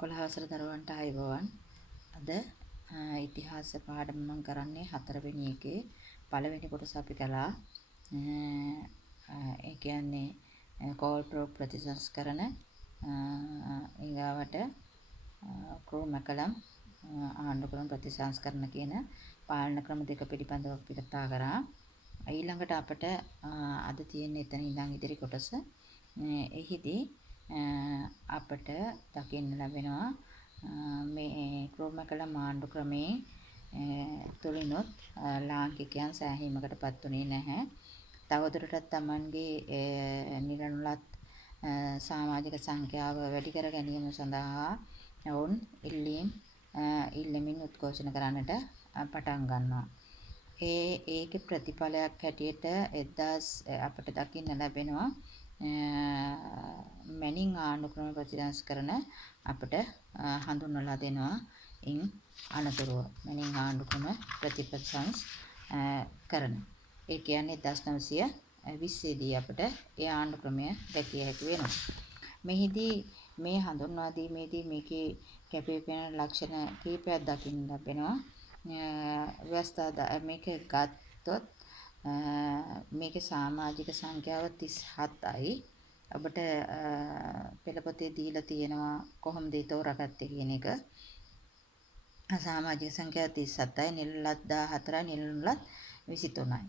11 වසර දරුවන්ට ආයුබෝවන්. අද ඉතිහාස පාඩම මම කරන්නේ 4 වෙනි එකේ පළවෙනි කොටස අපි කළා. ඒ කියන්නේ කෝල් ප්‍රොප් ප්‍රතිසංස්කරණ ඊගාවට ක්‍රෝමකලම් ආණ්ඩු ක්‍රම ප්‍රතිසංස්කරණ කියන පාලන ක්‍රම දෙක පිළිබඳව අපි කතා කරා. ඊළඟට අපිට අද තියෙන එතන ඉඳන් ඉදිරි කොටස එහිදී අපට දකින්න ලැබෙනවා මේ ක්‍රෝමකලම් ආණ්ඩු ක්‍රමේ තුලිනුත් ලාංකිකයන් සෑහීමකටපත් උනේ නැහැ. තවදුරටත් Tamanගේ නිරනුලත් සමාජික සංඛ්‍යාව වැඩි කර ගැනීම සඳහා වුන් ඉල්ලමින් උද්ඝෝෂණ කරන්නට පටන් ගන්නවා. ඒකේ ප්‍රතිඵලයක් හැටියට 1000 අපිට දකින්න ලැබෙනවා මැනින් ආණ්ඩු ක්‍රම ප්‍රතිසංස්කරණ අපිට හඳුන්වලා දෙනවා. ඉන් අනතුරුව මැනින් ආණ්ඩු ක්‍රම ප්‍රතිසංස්කරණ. ඒ කියන්නේ 1920 දී අපිට ඒ ආණ්ඩු ක්‍රමය දැකිය හැකි වෙනවා. මෙහිදී මේ හඳුන්වා දීමේදී මේකේ කැපී පෙනෙන ලක්ෂණ කීපයක් දකින්න ලැබෙනවා. මේක ගත්තොත් මේකේ සමාජික සංඛ්‍යාව 37යි. ඔබට පෙළපොතේ දීලා තියෙනවා කොහොමද ඒ තෝරාගත්තේ කියන එක. සමාජික සංඛ්‍යාව 37යි, නිලලත් 14යි, නිලනුලත් 23යි.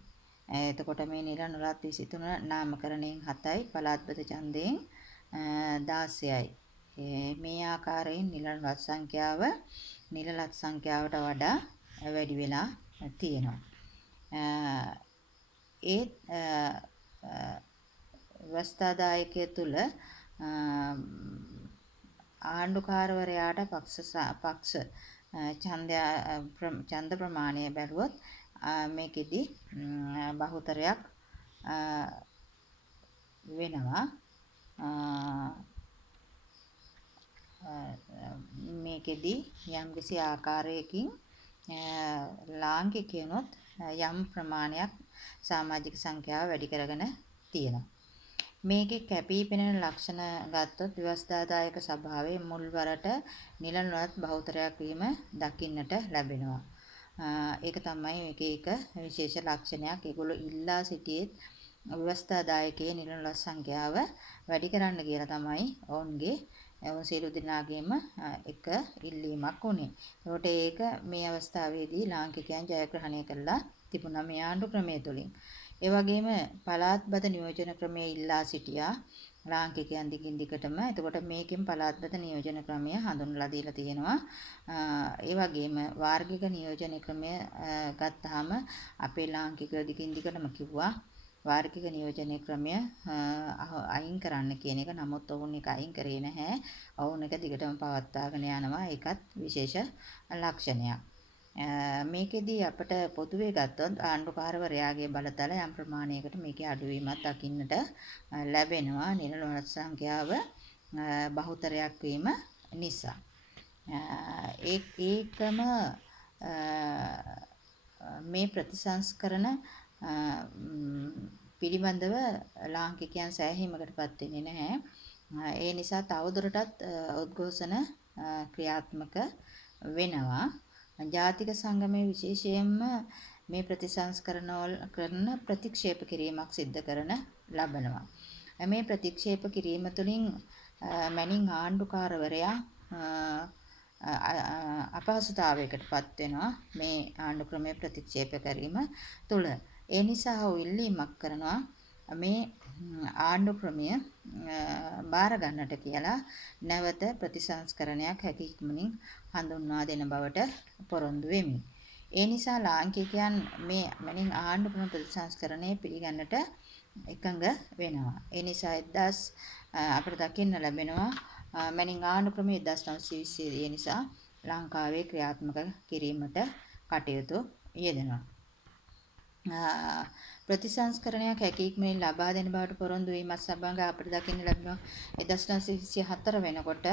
එතකොට මේ නිලනුලත් 23 නාමකරණයෙන් 7යි, පළාත්බද ඡන්දයෙන් 16යි. මේ ආකාරයෙන් නිලනුලත් සංඛ්‍යාව නිලලත් සංඛ්‍යාවට වඩා වැඩි වෙලා තියෙනවා. ඒ ව්‍යවස්ථාදායකය තුල ආණ්ඩුකාරවරයාට පක්ෂ ඡන්ද ප්‍රමාණය බැලුවොත් මේකෙදි බහුතරයක් වෙනවා. මේකෙදි යම්කිසි ආකාරයකින් ලාංකිකයනොත් යම් ප්‍රමාණයක් සමාජික සංඛ්‍යාව වැඩි කරගෙන තියෙනවා. මේකේ කැපී පෙනෙන ලක්ෂණ ගත්තොත් ව්‍යවස්ථාදායක සභාවේ මුල්වරට නිලනුලත් බහුතරයක් වීම දකින්නට ලැබෙනවා. ඒක තමයි මේකේ එක විශේෂ ලක්ෂණයක්. ඒගොල්ලෝ ඉල්ලා සිටියේ ව්‍යවස්ථාදායකයේ නිලනුලත් සංඛ්‍යාව වැඩි කරන්න කියලා තමයි ඔවුන්ගේ සියලු දෙනාගේම එක ඉල්ලීමක් උනේ. ඒකට ඒක මේ අවස්ථාවේදී ලාංකිකයන් ජයග්‍රහණය කළා තිබුණා මේ ආණ්ඩු ක්‍රමය තුලින්. ඒ වගේම පළාත්බද නියෝජන ක්‍රමය ඉල්ලා සිටියා ලාංකිකයන් දිගින් දිගටම. එතකොට මේකෙන් පළාත්බද නියෝජන ක්‍රමය හඳුන්වලා දීලා තියෙනවා. ඒ වගේම වාර්ගික නියෝජන ක්‍රමය ගත්තාම අපේ ලාංකිකයෝ දිගින් දිගටම කිව්වා වාර්ගික නියෝජන ක්‍රමය අයින් කරන්න කියන එක. නමුත් ඔවුන් ඒක අයින් කරේ නැහැ. ඔවුන් එක දිගටම පවත්වාගෙන යනවා. ඒකත් විශේෂ ලක්ෂණයක්. මේකෙදී අපිට පොදුවේ ගත්තොත් ආණ්ඩුකාරවරයාගේ බලතල යම් ප්‍රමාණයකට මේකේ අඩුවීමක් දකින්නට ලැබෙනවා නිලනුලත් සංඛ්‍යාව බහුතරයක් වීම නිසා. ඒකම මේ ප්‍රතිසංස්කරණ පිළිබඳව ලාංකිකයන් සෑහීමකටපත් වෙන්නේ නැහැ. ඒ නිසා තවදුරටත් උද්ඝෝෂණ ක්‍රියාත්මක වෙනවා. ජාතික සංගමයේ විශේෂයෙන්ම මේ ප්‍රතිසංස්කරණ කරන ප්‍රතික්ෂේප කිරීමක් සිද්ධ කරන ලබනවා. මේ ප්‍රතික්ෂේප කිරීම තුළින් මැනින් ආණ්ඩුකාරවරයා අපහසුතාවයකටපත් වෙනවා මේ ආණ්ඩු ක්‍රමයේ ප්‍රතික්ෂේප කිරීම තුළ. ඒ නිසා ඔහු ඉල්ලීමක් කරනවා මේ ආණ්ඩු ක්‍රමය බාර ගන්නට කියලා නැවත ප්‍රතිසංස්කරණයක් හැකි ඉක්මනින් හඳුන්වා දෙන බවට පොරොන්දු වෙමි. ඒ නිසා ලාංකිකයන් මේ මැනින් ආණ්ඩු ක්‍රම ප්‍රතිසංස්කරණය පිළිගන්නට එකඟ වෙනවා. ඒ නිසා 1000 අපිට දකින්න ලැබෙනවා මැනින් ආණ්ඩු ක්‍රමය 1920 නිසා ලංකාවේ ක්‍රියාත්මක කිරීමට කටයුතු යෙදෙනවා. ප්‍රතිසංස්කරණයක් හැකි ඉක්මනින් ලබා දෙන බවට පොරොන්දු වීමත් සමග අපිට දකින්න ලැබෙනවා 1924 වෙනකොට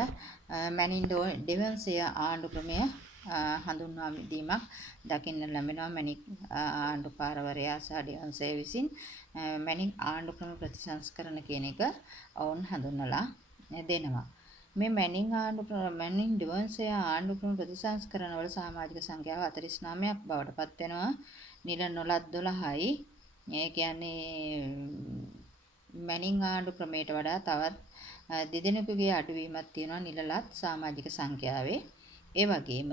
මැනින් ඩෙවන්සය ආණ්ඩු ක්‍රමය හඳුන්වා දීමක් දකින්න ලැබෙනවා. මැනින් ආණ්ඩුකාරවරයා සහ ඩෙවන්සය විසින් මැනින් ආණ්ඩු ක්‍රම ප්‍රතිසංස්කරණ කියන එක ඔවුන් හඳුන්වලා දෙනවා. මේ මැනින් ඩිවන්සේ ආණ්ඩු ක්‍රම ප්‍රතිසංස්කරණ වල සමාජික සංඛ්‍යාව 49ක් බවට පත් වෙනවා. නිල නොලත් 12යි. ඒ කියන්නේ මැනින් ආණ්ඩු ක්‍රමයට වඩා තවත් දෙදෙනෙකුගේ අඩුවීමක් තියෙනවා නිලලත් සමාජික සංඛ්‍යාවේ. ඒ වගේම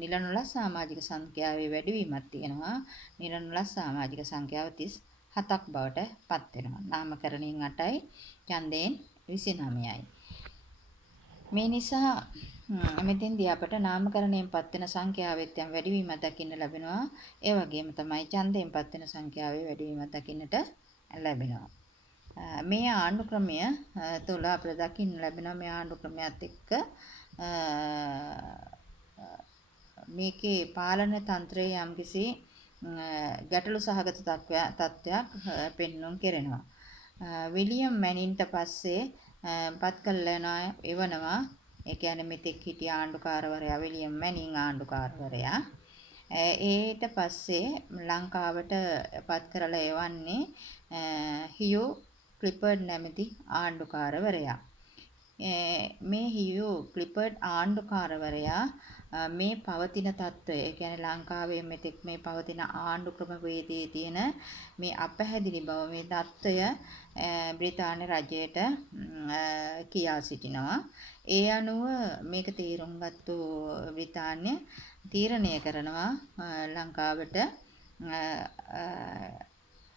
නිල නොලත් සමාජික සංඛ්‍යාවේ වැඩිවීමක් තියෙනවා. නිල නොලත් සමාජික සංඛ්‍යාව 37ක් බවට පත් වෙනවා. නාමකරණයෙන් 8යි, ඡන්දයෙන් 29යි. මේ නිසා මෙතෙන්දී අපට නාමකරණයෙන් පත් වෙන සංඛ්‍යාවෙත් යම් වැඩිවීමක් දකින්න ලැබෙනවා. ඒ වගේම තමයි ඡන්දයෙන් පත් වෙන සංඛ්‍යාවේ වැඩිවීමක් දකින්නට ලැබෙනවා. මේ ආණ්ඩු ක්‍රමය තුළ අපිට දකින්න ලැබෙනවා මේ ආණ්ඩු ක්‍රමයත් එක්ක මේකේ පාලන තන්ත්‍රයේ යම්කිසි ගැටලු සහගත තත්ත්වයක් පෙන්වුම් කෙරෙනවා. විලියම් මැනින්ට පස්සේ පත් කළා එවනවා. ඒ කියන්නේ මෙතෙක් හිටිය ආණ්ඩුකාරවරයා විලියම් මැනින් ආණ්ඩුකාරවරයා. ඊට පස්සේ ලංකාවට පත් කරලා එවන්නේ හියු ක්ලිපර්ඩ් නැමැති ආණ්ඩුකාරවරයා. මේ හියු ක්ලිපර්ඩ් ආණ්ඩුකාරවරයා මේ පවතින තත්ත්වය, ඒ කියන්නේ ලංකාවේ මෙතෙක් මේ පවතින ආණ්ඩු ක්‍රමවේදයේ තියෙන මේ අපැහැදිලි බව, මේ தত্ত্বය බ්‍රිතාන්‍ය රජයට කියා සිටිනවා. ඒ අනුව මේක තීරුම්ගත්තු බ්‍රිතාන්‍ය තීරණය කරනවා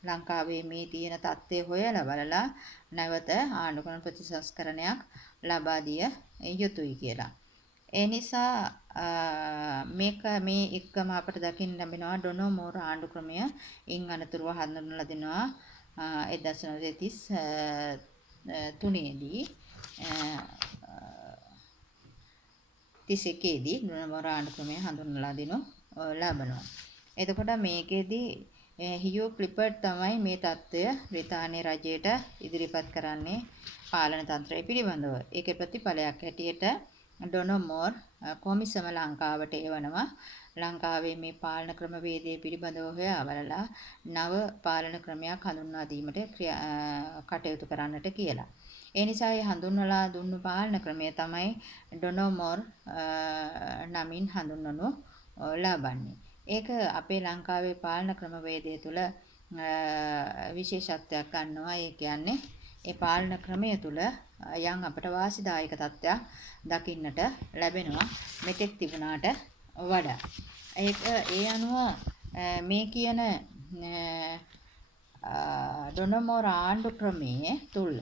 ලංකාවේ මේ තියෙන தත්ත්වය හොයලා බලලා නැවත ආණ්ඩු ක්‍රම ප්‍රතිසංස්කරණයක් ලබා දිය යුතුයි කියලා. ඒ නිසා මේ එක්කම අපට දකින්න ලැබෙනවා ඩොනෝ මෝර් ආණ්ඩු ක්‍රමය ඉන් අනතුරුව හඳුන්වලා දෙනවා 1933 දී 31 දී ඩොනෝ මෝර් ආණ්ඩු ක්‍රමය හඳුන්වලා දෙනු ලබනවා. එතකොට මේකෙදී හියු ක්ලිපර්ඩ් තමයි මේ தত্ত্বය බ්‍රිතාන්‍ය රජයට ඉදිරිපත් කරන්නේ පාලන තන්ත්‍රය පිළිබඳව. ඒකේ ප්‍රතිඵලයක් හැටියට ඩොනෝ මෝර් කොමිසම ලංකාවට එවනවා. ලංකාවේ මේ පාලන ක්‍රමවේදයේ පිළිබඳව හොයා බලලා නව පාලන ක්‍රමයක් හඳුන්වා දීමට කටයුතු කරන්නට කියලා. ඒ නිසා ඒ හඳුන්වලා දුන්නු පාලන ක්‍රමය තමයි ඩොනෝ මෝර් නමින් හඳුන්වනු ලබන්නේ. ඒක අපේ ලංකාවේ පාලන ක්‍රමවේදය තුළ විශේෂත්වයක් ගන්නවා. ඒ කියන්නේ ඒ පාලන ක්‍රමය තුළ යම් අපට වාසිදායක තත්ත්වයක් දකින්නට ලැබෙනවා මෙතෙක් තිබුණාට වඩා. ඒ අනුව මේ කියන ඩොනෝ මෝර් ආණ්ඩු ක්‍රමයේ තුල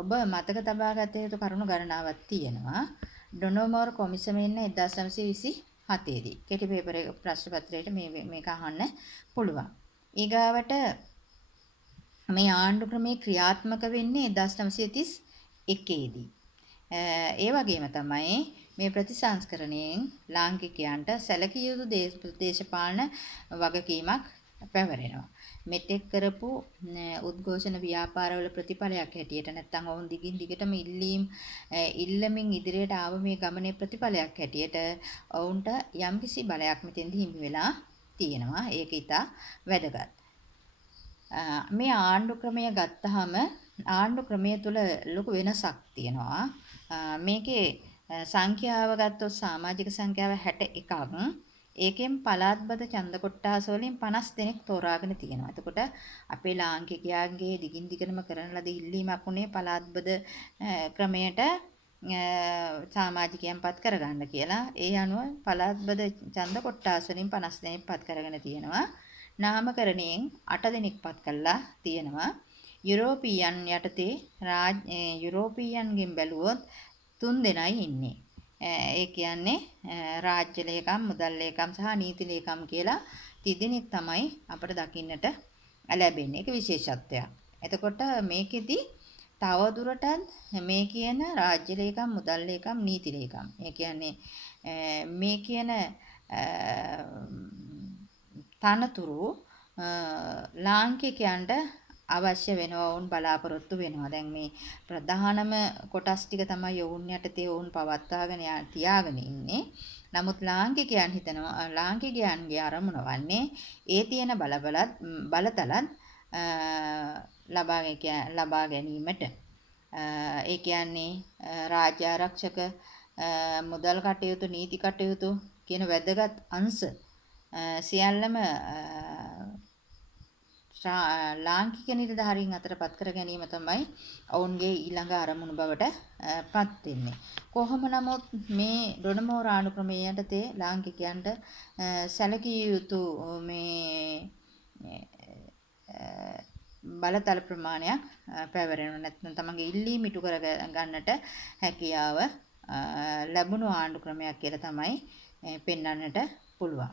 ඔබ මතක තබා ගත යුතු කරුණු ගණනාවක් තියෙනවා. ඩොනෝ මෝර් කොමිසමේ ඉන්න 1927 දී කෙටි පේපර් එක ප්‍රශ්න පත්‍රයට මේක අහන්න පුළුවන්. ඊගාවට මේ ආණ්ඩු ක්‍රමයේ ක්‍රියාත්මක වෙන්නේ 1931 දී. ඒ වගේම තමයි මේ ප්‍රතිසංස්කරණයෙන් ලාංකිකයන්ට සැලකිය යුතු දේශපාලන වගකීමක් පැවරෙනවා. මෙතෙක් කරපු උද්ඝෝෂණ ව්‍යාපාරවල ප්‍රතිඵලයක් හැටියට නැත්නම් ඔවුන් දිගින් දිගටම ඉල්ලමින් ඉදිරියට ආව මේ ගමනේ ප්‍රතිඵලයක් හැටියට ඔවුන්ට යම්කිසි බලයක් මෙතෙන්දී හිමි වෙලා තියෙනවා. ඒක ඉතා වැදගත්. මේ ආණ්ඩු ක්‍රමය ගත්තාම ආණ්ඩු ක්‍රමය තුළ ලොකු වෙනසක් තියෙනවා. මේකේ සංඛ්‍යාව ගත්තොත් සමාජික සංඛ්‍යාව 61ක්. ඒකෙන් පළාත්බද ඡන්ද කොට්ටාස වලින් 50 දෙනෙක් තෝරාගෙන තියෙනවා. එතකොට අපේ ලාංකිකයන්ගේ දිගින් දිගටම කරන ලද ඉල්ලීමක් උනේ පළාත්බද ක්‍රමයට සමාජිකයන් පත් කරගන්න කියලා. ඒ අනුව පළාත්බද ඡන්ද කොට්ටාස වලින් 50 දෙනෙක් පත් කරගෙන තියෙනවා. නාමකරණයෙන් 8 දෙනෙක් පත් කළා තියෙනවා. යුරෝපීයන් යටතේ යුරෝපීයන්ගෙන් බැලුවොත් 3 දෙනයි ඉන්නේ. ඒ කියන්නේ රාජ්‍ය ලේකම්, මුදල් ලේකම් සහ නීති ලේකම් කියලා 30 දෙනෙක් තමයි අපිට දකින්නට ලැබෙන්නේ. ඒක විශේෂත්වයක්. එතකොට මේකෙදි තවදුරටත් මේ කියන රාජ්‍ය ලේකම්, මුදල් ලේකම්, නීති ලේකම්. ඒ කියන්නේ මේ කියන තනතුරු ලාංකිකයන්ට අවශ්‍ය වෙනවා, වුන් බලාපොරොත්තු වෙනවා. දැන් මේ ප්‍රධානම කොටස් ටික තමයි වුන් යටතේ වුන් පවත්වාගෙන තියාගෙන ඉන්නේ. නමුත් ලාංකිකයන් හිතනවා ලාංකිකයන්ගේ අරමුණ වන්නේ ඒ තියෙන බලතලත් ලබා ගැනීමට. ඒ කියන්නේ රාජ්‍ය ආරක්ෂක මුදල් කටයුතු නීති කටයුතු කියන වැදගත් අංශ සියල්ලම ලාංකික නිලධාරීන් අතරපත් කර ගැනීම තමයි ඔවුන්ගේ ඊළඟ අරමුණු බවට පත් වෙන්නේ. කොහොම නමුත් මේ ඩොනමෝර ආණ්ඩුක්‍රමයේ යටතේ ලාංකිකයන්ට සැලකිය යුතු මේ බලතල ප්‍රමාණයක් පැවරෙනවා. නැත්නම් තමන්ගේ ඉල්ලීම් ඉටු කර ගන්නට හැකියාව ලැබුණු ආණ්ඩුක්‍රමයක් කියලා තමයි පෙන්වන්නට පුළුවන්.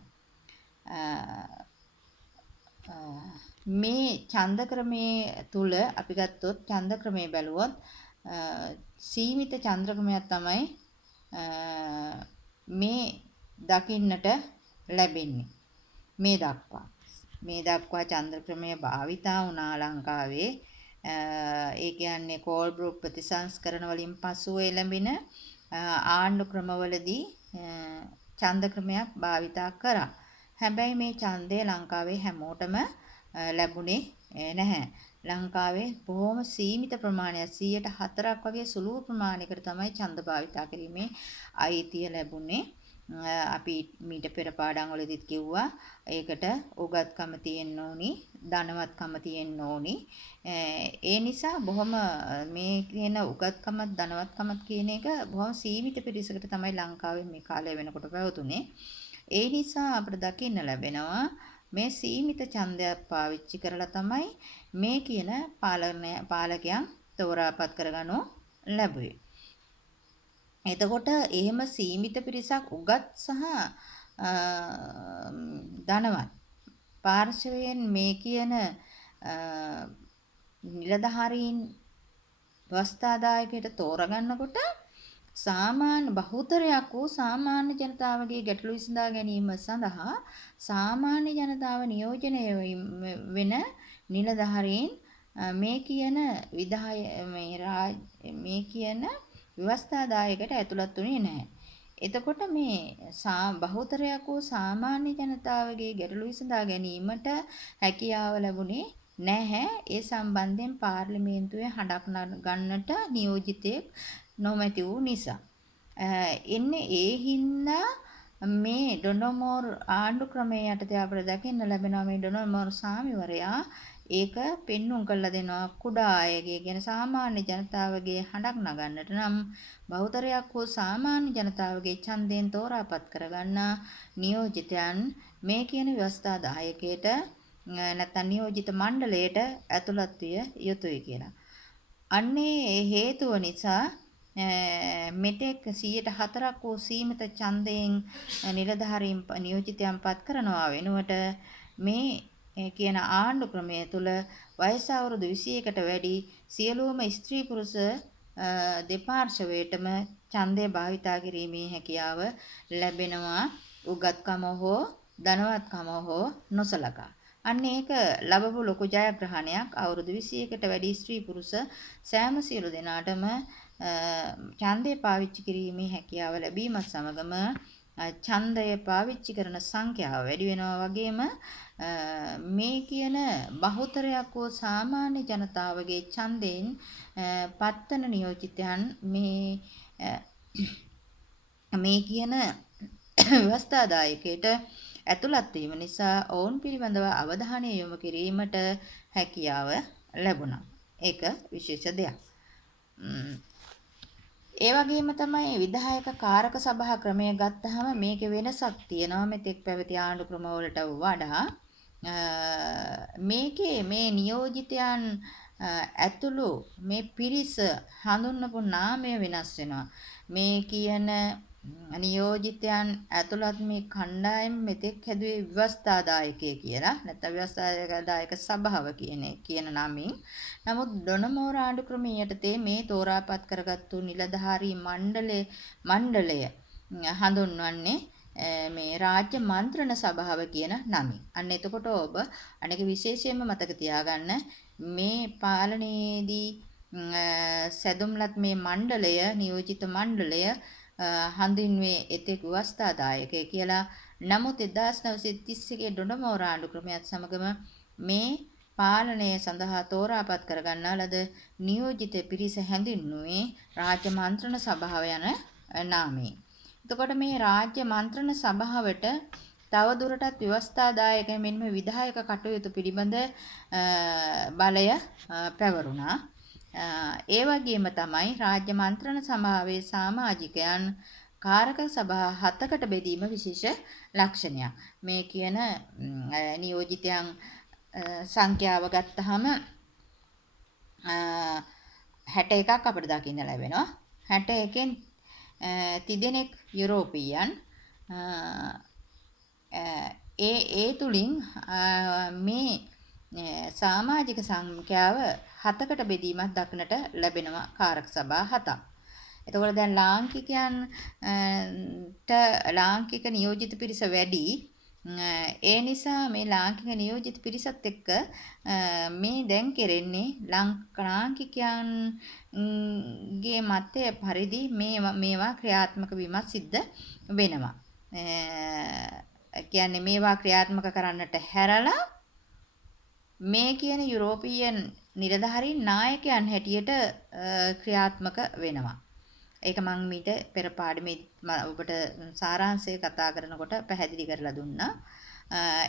මේ ඡන්ද ක්‍රමයේ තුල අපි ගත්තොත් ඡන්ද ක්‍රමයේ බැලුවොත් සීමිත ඡන්ද ක්‍රමයක් තමයි මේ දකින්නට ලැබෙන්නේ. මේ දක්වා ඡන්ද ක්‍රමය භාවිතා වුණා ලංකාවේ. ඒ කියන්නේ කෝල්බ්‍රූක් ප්‍රතිසංස්කරණ වලින් පසුව එළඹෙන ආණ්ඩු ක්‍රමවලදී ඡන්ද ක්‍රමයක් භාවිතා කරා. හැබැයි මේ ඡන්දය ලංකාවේ හැමෝටම ලැබුණේ නැහැ. ලංකාවේ බොහොම සීමිත ප්‍රමාණයක් 104ක් වගේ සුළු ප්‍රමාණයකට තමයි ඡන්ද භාවිතා කිරීමේ අයිතිය ලැබුණේ. අපි මීට පෙර පාඩම් වලදීත් කිව්වා ඒකට උගත්කම තියෙන්න ඕනි, ධනවත්කම තියෙන්න ඕනි. ඒ නිසා බොහොම මේ කියන උගත්කමත් ධනවත්කමත් කියන එක බොහොම සීමිත පිරිසකට තමයි ලංකාවේ මේ කාලය වෙනකොට පැවතුනේ. ඒ නිසා අපිට දකින්න ලැබෙනවා මේ සීමිත ඡන්දයක් පාවිච්චි කරලා තමයි මේ කියන පාලකයන් තෝරාපත් කරගනු ලැබුවේ. එතකොට එහෙම සීමිත පිරිසක් උගත් සහ ධනවත් පාර්ශවයෙන් මේ කියන නිලධාරීන් වස්තාදායකයට තෝරගන්නකොට සාමාන්‍ය බහුතරයක් වූ සාමාන්‍ය ජනතාවගේ ගැටලු විසඳා ගැනීම සඳහා සාමාන්‍ය ජනතාව නියෝජනය වෙන නිලධාරීන් මේ කියන මේ කියන ව්‍යවස්ථාදායකට ඇතුළත් වුණේ නැහැ. එතකොට මේ බහුතරයක් වූ සාමාන්‍ය ජනතාවගේ ගැටලු විසඳා ගැනීමට හැකියාව ලැබුණේ නැහැ. ඒ සම්බන්ධයෙන් පාර්ලිමේන්තුවේ හඬක් ගන්නට නියෝජිතයෙක් නොමැති වූ නිසා. එන්නේ ඒ හින්දා මේ ඩොනමෝර් ආණ්ඩු ක්‍රමයේ යටතේ අපිට දකින්න ලැබෙනවා මේ ඩොනමෝර් සාමිවරයා ඒක පෙන්눔 කරලා දෙනවා කුඩා අයගේ කියන සාමාන්‍ය ජනතාවගේ හඬක් නගන්නට නම් බහුතරයක් වූ සාමාන්‍ය ජනතාවගේ ඡන්දයෙන් තෝරාපත් කරගන්නා නියෝජිතයන් මේ කියන ව්‍යවස්ථාදායකයට නැත්නම් නියෝජිත මණ්ඩලයට ඇතුළත් විය යුතුයි කියලා. අන්නේ හේතුව නිසා මෙතෙක් 104ක් වූ සීමිත ඡන්දයෙන් නිලධාරීන් නියෝජිතයන් පත් කරනවා වෙනුවට මේ කියන ආණ්ඩු ක්‍රමය තුල වයස අවුරුදු 21කට වැඩි සියලුම ස්ත්‍රී පුරුෂ දෙපාර්ශවයටම ඡන්දය භාවිතා කිරීමේ හැකියාව ලැබෙනවා උගත්කම හෝ ධනවත්කම හෝ නොසලකා. අන්න ඒක ලැබපු ලොකු ජයග්‍රහණයක්. අවුරුදු 21කට වැඩි ස්ත්‍රී පුරුෂ සෑම සියලු දෙනාටම ඡන්දය පාවිච්චි කිරීමේ හැකියාව ලැබීමත් සමගම ඡන්දය පාවිච්චි කරන සංඛ්‍යාව වැඩි වෙනවා වගේම මේ කියන බහුතරයක් වූ සාමාන්‍ය ජනතාවගේ ඡන්දයෙන් පත්වන නියෝජිතයන් මේ කියන ව්‍යවස්ථාදායකයට ඇතුළත් වීම නිසා ඔවුන් පිළිබඳව අවධානය යොමු කිරීමට හැකියාව ලැබුණා. ඒක විශේෂ දෙයක්. ඒ වගේම තමයි විධායක කාරක සභා ක්‍රමය ගත්තහම මේකේ වෙනසක් තියෙනවා මෙතෙක් පැවති ආණ්ඩු ක්‍රම වලට වඩා. මේකේ මේ නියෝජිතයන් ඇතුළු මේ පිරිස හඳුන්වපු නාමය වෙනස් වෙනවා. මේ කියන නියෝජිතයන් ඇතුළත් මේ කණ්ඩායම මෙතෙක් හැදුවේ ව්‍යවස්ථාදායකය කියලා. නැත්නම් ව්‍යවස්ථාදායක සභාව කියන නමින්. නමුත් ඩොනමෝර ආණ්ඩු ක්‍රමයේ යටතේ මේ තෝරාපත් කරගත්තු නිලධාරී මණ්ඩලය හඳුන්වන්නේ මේ රාජ්‍ය මන්ත්‍රණ සභාව කියන නමින්. අන්න එතකොට ඔබ අනෙක විශේෂයෙන්ම මතක තියාගන්න මේ පාලනයේදී සැදුම්ලත් මේ මණ්ඩලය නියෝජිත මණ්ඩලය හඳුන්වන්නේ එතෙක් ව්‍යවස්ථාදායකය කියලා. නමුත් 1931 ඩොනමෝර ආණ්ඩු ක්‍රමයත් සමගම මේ පාලනය සඳහා තෝරාපත් කර ගන්නා ලද නියෝජිත පිරිස හැඳින්වුවේ රාජ්‍ය මන්ත්‍රණ සභාව යන නාමයෙන්. එතකොට මේ රාජ්‍ය මන්ත්‍රණ සභාවට තවදුරටත් ව්‍යවස්ථාදායක මෙන්ම විධායක කටයුතු පිළිබඳ බලය පැවරුණා. ඒ වගේම තමයි රාජ්‍ය මන්ත්‍රණ සභාවේ සමාජිකයන් කාරක සභා 7කට බෙදීම විශේෂ ලක්ෂණයක්. මේ කියන නියෝජිතයන් සංඛ්‍යාව ගත්තහම 61ක් අපිට දකින්න ලැබෙනවා. 61කින් 30 දෙනෙක් යුරෝපීයන්. ඒ තුලින් මේ සමාජික සංඛ්‍යාව 7කට බෙදීමක් දක්නට ලැබෙනවා කාරක සභා 7ක්. එතකොට දැන් ලාංකික නියෝජිත පිරිස වැඩි. ඒ නිසා මේ ලාංකික නියෝජිත පිරිසත් එක්ක මේ දැන් කෙරෙන්නේ ලාංකිකයන්ගේ මතය පරිදි මේවා ක්‍රියාත්මක වීමක් සිද්ධ වෙනවා. කියන්නේ මේවා ක්‍රියාත්මක කරන්නට හැරලා මේ කියන යුරෝපීයන් නිලධාරීන් නායකයන් හැටියට ක්‍රියාත්මක වෙනවා. ඒක මම මීට පෙර පාඩමේ ඔබට සාරාංශය කතා කරනකොට පැහැදිලි කරලා දුන්නා.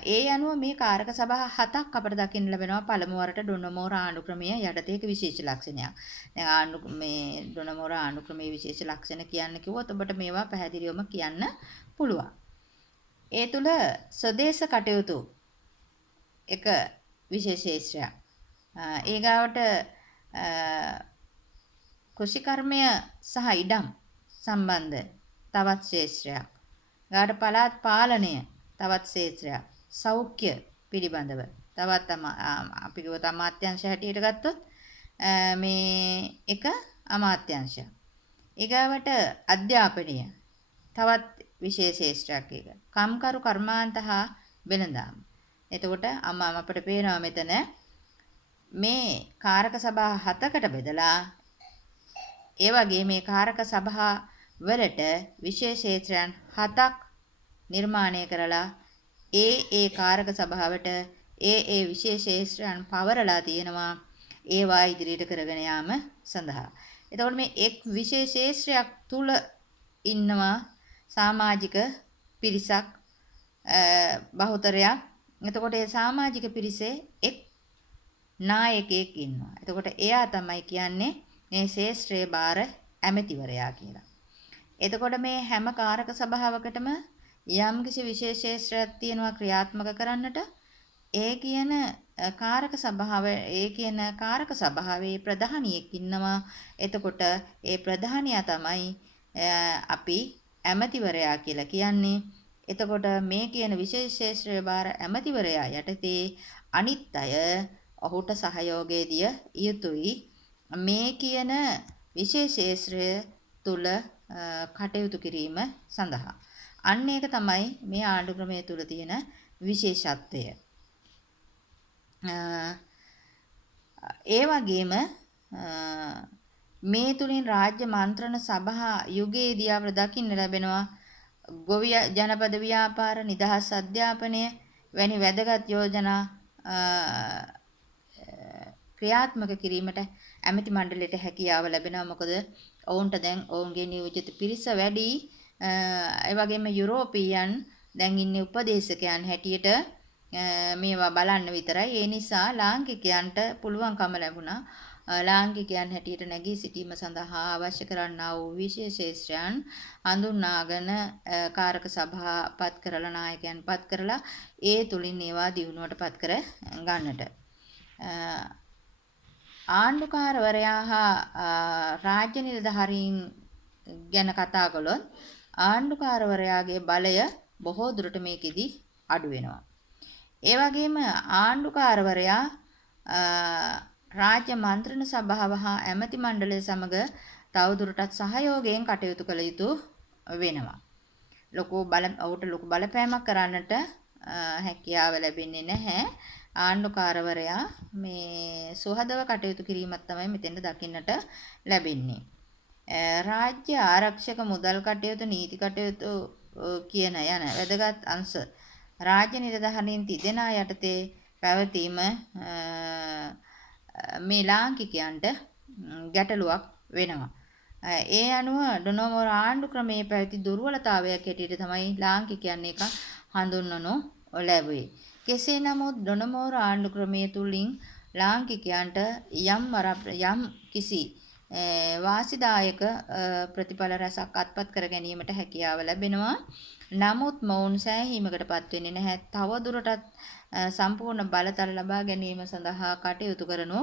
ඒ අනුව මේ කාරක සභා 7ක් අපිට දකින්න ලැබෙනවා. පළමු වරට ඩොනමෝර ආණ්ඩුක්‍රමය යටතේ විශේෂ ලක්ෂණයක්. දැන් මේ ඩොනමෝර ආණ්ඩුක්‍රමයේ විශේෂ ලක්ෂණ කියන්න කිව්වොත් ඔබට මේවා පැහැදිලිවම කියන්න පුළුවන්. ඒ තුල ස්වදේශ කටයුතු එක විශේෂේශ්‍රයක්. ඊගාවට කෘෂිකර්මය සහ ඉඩම් සම්බන්ධ තවත් ශේෂ්ත්‍රයක්. ඊගාට පළාත් පාලනය තවත් ශේෂ්ත්‍රයක්. සෞඛ්‍ය පිළිබඳව තවත් අපි කිව්වොත් අමාත්‍යාංශ හැටියට ගත්තොත් මේ එක අමාත්‍යාංශයක්. ඊගාවට අධ්‍යාපනය තවත් විශේෂ ශේෂ්ත්‍රයක් එක. කම්කරු කර්මාන්ත හා වෙළඳාම. එතකොට අපිට පේනවා මෙතන මේ කාරක සභා 7කට බෙදලා ඒ වගේ මේ කාරක සභා වලට විශේෂ ක්ෂේත්‍රයන් 7ක් නිර්මාණය කරලා ඒ කාරක සභාවට ඒ විශේෂ ක්ෂේත්‍රයන් පවරලා තියෙනවා ඒවා ඉදිරියට කරගෙන යාම සඳහා. එතකොට මේ එක් විශේෂ ක්ෂේත්‍රයක් තුල ඉන්නවා සමාජික පිරිසක් බහුතරයක්. එතකොට ඒ සමාජික පිරිසේ එක් නායකයෙක් ඉන්නවා. එතකොට එයා තමයි කියන්නේ මේ ශේෂ්ත්‍රයේ බාර ඇමතිවරයා කියලා. එතකොට මේ හැම කාරක සභාවකටම යම් කිසි විශේෂ ශේෂ්ත්‍රයක් තියෙනවා ක්‍රියාත්මක කරන්නට. ඒ කියන කාරක සභාවේ ප්‍රධානියෙක් ඉන්නවා. එතකොට ඒ ප්‍රධානියා තමයි අපි ඇමතිවරයා කියලා කියන්නේ. එතකොට මේ කියන විශේෂ ශේෂ්ත්‍රයේ බාර ඇමතිවරයා යටතේ අනිත් අය ඔහුට සහයෝගය දිය යුතුයි. මේ කියන විශේෂ ශේෂ්ත්‍රය තුල කටයුතු කිරීම සඳහා. අන්න ඒක තමයි මේ ආණ්ඩුක්‍රමය තුල තියෙන විශේෂත්වය. ඒ වගේම මේ තුලින් රාජ්‍ය මන්ත්‍රණ සභා යුගයේදී අපට දකින්න ලැබෙනවා ගොවි ජනපද ව්‍යාපාර නිදහස් අධ්‍යාපනය වැනි වැදගත් යෝජනා ක්‍රියාත්මක කිරීමට ඇමති මණ්ඩලයට හැකියාව ලැබෙනවා. මොකද ඔවුන්ට දැන් ඔවුන්ගේ නියෝජිත පිරිස වැඩි. ඒ වගේම යුරෝපීයන් දැන් ඉන්නේ උපදේශකයන් හැටියට මේවා බලන්න විතරයි. ඒ නිසා ලාංකිකයන්ට පුළුවන්කම ලැබුණා ලාංකිකයන් හැටියට නැගී සිටීම සඳහා අවශ්‍ය කරන්නා වූ විශේෂ ශේෂ්ත්‍රයන් හඳුන්වාගෙන කාරක සභා පත් කරලා නායකයන් පත් කරලා ඒ තුලින් ඒවා දියුණුවට පත් කර ගන්නට. ආණ්ඩුකාරවරයා හා රාජ්‍ය නිලධාරීන් ගැන කතා කළොත් ආණ්ඩුකාරවරයාගේ බලය බොහෝ දුරට මේකෙදි අඩු වෙනවා. ඒ වගේම ආණ්ඩුකාරවරයා රාජ්‍ය මන්ත්‍රණ සභාව හා ඇමති මණ්ඩලය සමග තවදුරටත් සහයෝගයෙන් කටයුතු කළ යුතු වෙනවා. ඔහුට ලොකු බලපෑමක් කරන්නට හැකියාව ලැබෙන්නේ නැහැ. ආණ්ඩුකාරවරයා මේ සුහදව කටයුතු කිරීමක් තමයි මෙතෙන්ද දකින්නට ලැබෙන්නේ. රාජ්‍ය ආරක්ෂක මුදල් කටයුතු නීති කටයුතු කියන යන වැදගත් අංශ රාජ්‍ය නිලධාරීන් තිදෙනා යටතේ පැවතීම මේ ලාංකිකයන්ට ගැටලුවක් වෙනවා. ඒ අනුව ඩොනෝමෝර ආණ්ඩු ක්‍රමයේ පැවති දුර්වලතාවයක් හැටියට තමයි ලාංකිකයන් එක හඳුන්වනු ලැබුවේ. කෙසේ නමුත් ඩොනෝමෝර ආණ්ඩු ක්‍රමයේ තුලින් ලාංකිකයන්ට යම් කිසි වාසිදායක ප්‍රතිඵල රැසක් අත්පත් කර ගැනීමට හැකියාව ලැබෙනවා. නමුත් මොවුන් සෑහීමකටපත් වෙන්නේ නැහැ. තව දුරටත් සම්පූර්ණ බලතල ලබා ගැනීම සඳහා කටයුතු කරනු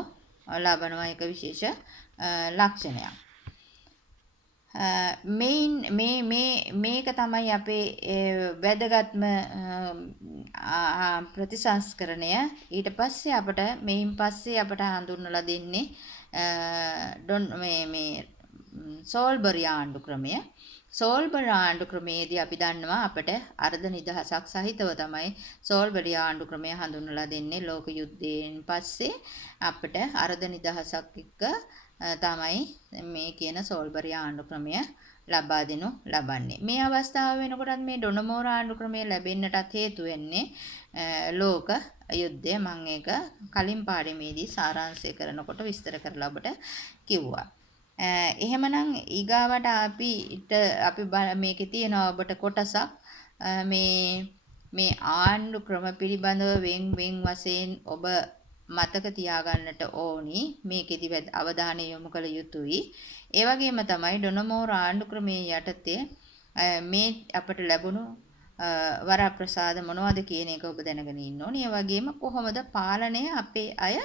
ලබනවා. එක විශේෂ ලක්ෂණයක්. මේක තමයි අපේ වැදගත්ම ප්‍රතිසංස්කරණය. ඊට පස්සේ අපට හඳුන්වලා දෙන්නේ සෝල්බරි ආණ්ඩු ක්‍රමය. සෝල්බරි ආණ්ඩු ක්‍රමයේදී අපි දන්නවා අපට අර්ධ නිදහසක් සහිතව තමයි සෝල්බරි ආණ්ඩු ක්‍රමය හඳුන්වලා දෙන්නේ. ලෝක යුද්ධයෙන් පස්සේ අපට අර්ධ නිදහසක් එක්ක තමයි මේ කියන සෝල්බරි ආණ්ඩු ක්‍රමය ලබා දෙනු ලබන්නේ. මේ අවස්ථාව වෙනකොටත් මේ ඩොනමෝර ආණ්ඩු ක්‍රමය ලැබෙන්නටත් හේතු වෙන්නේ ලෝක යුද්ධය. මම ඒක කලින් පාඩමේදී සාරාංශය කරනකොට විස්තර කරලා ඔබට කිව්වා. එහෙමනම් ඊගාවට අපි මේකේ තියෙන ඔබට කොටසක් මේ ආණ්ඩු ක්‍රම පිළිබඳව වෙන් වශයෙන් ඔබ මතක තියාගන්නට ඕනි. මේකෙදි අවධානය යොමු කළ යුතුයි. ඒ වගේම තමයි ඩොනමෝර ආණ්ඩු ක්‍රමයේ යටතේ මේ අපට ලැබුණු වරප්‍රසාද මොනවද කියන එක ඔබ දැනගෙන ඉන්න ඕනි. ඒ වගේම කොහොමද පාලනය අපේ අය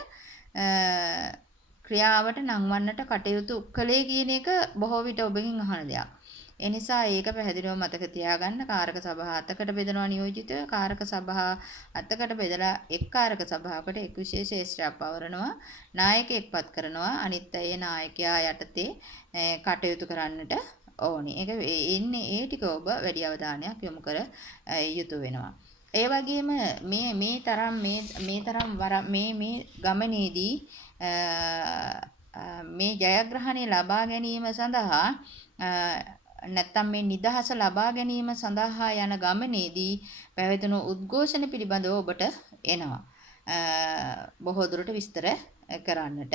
ක්‍රියාවට නංවන්නට කටයුතු කළේ කියන එක බොහෝ විට ඔබගෙන් අහන දෙයක්. ඒ නිසා ඒක පැහැදිලිව මතක තියාගන්න. කාරක සභා 7කට බෙදනවා නියෝජිතව. කාරක සභා 7කට බෙදලා එක් කාරක සභාවකට එක් විශේෂ ශ්‍රේෂ්ඨ පවරනවා. නායකයෙක්පත් කරනවා. අනිත් අය නායකයා යටතේ කටයුතු කරන්නට ඕනි. ඒක ඉන්නේ ඒ ටික ඔබ වැඩි අවධානයක් යොමු කර යුතු වෙනවා. ඒ වගේම මේ තරම් මේ ගමනේදී මේ ජයග්‍රහණය ලබා ගැනීම සඳහා නැත්තම් මේ නිදහස ලබා ගැනීම සඳහා යන ගමනේදී පැවතුණු උද්ඝෝෂණ පිළිබඳව ඔබට එනවා බොහෝ දුරට විස්තර කරන්නට.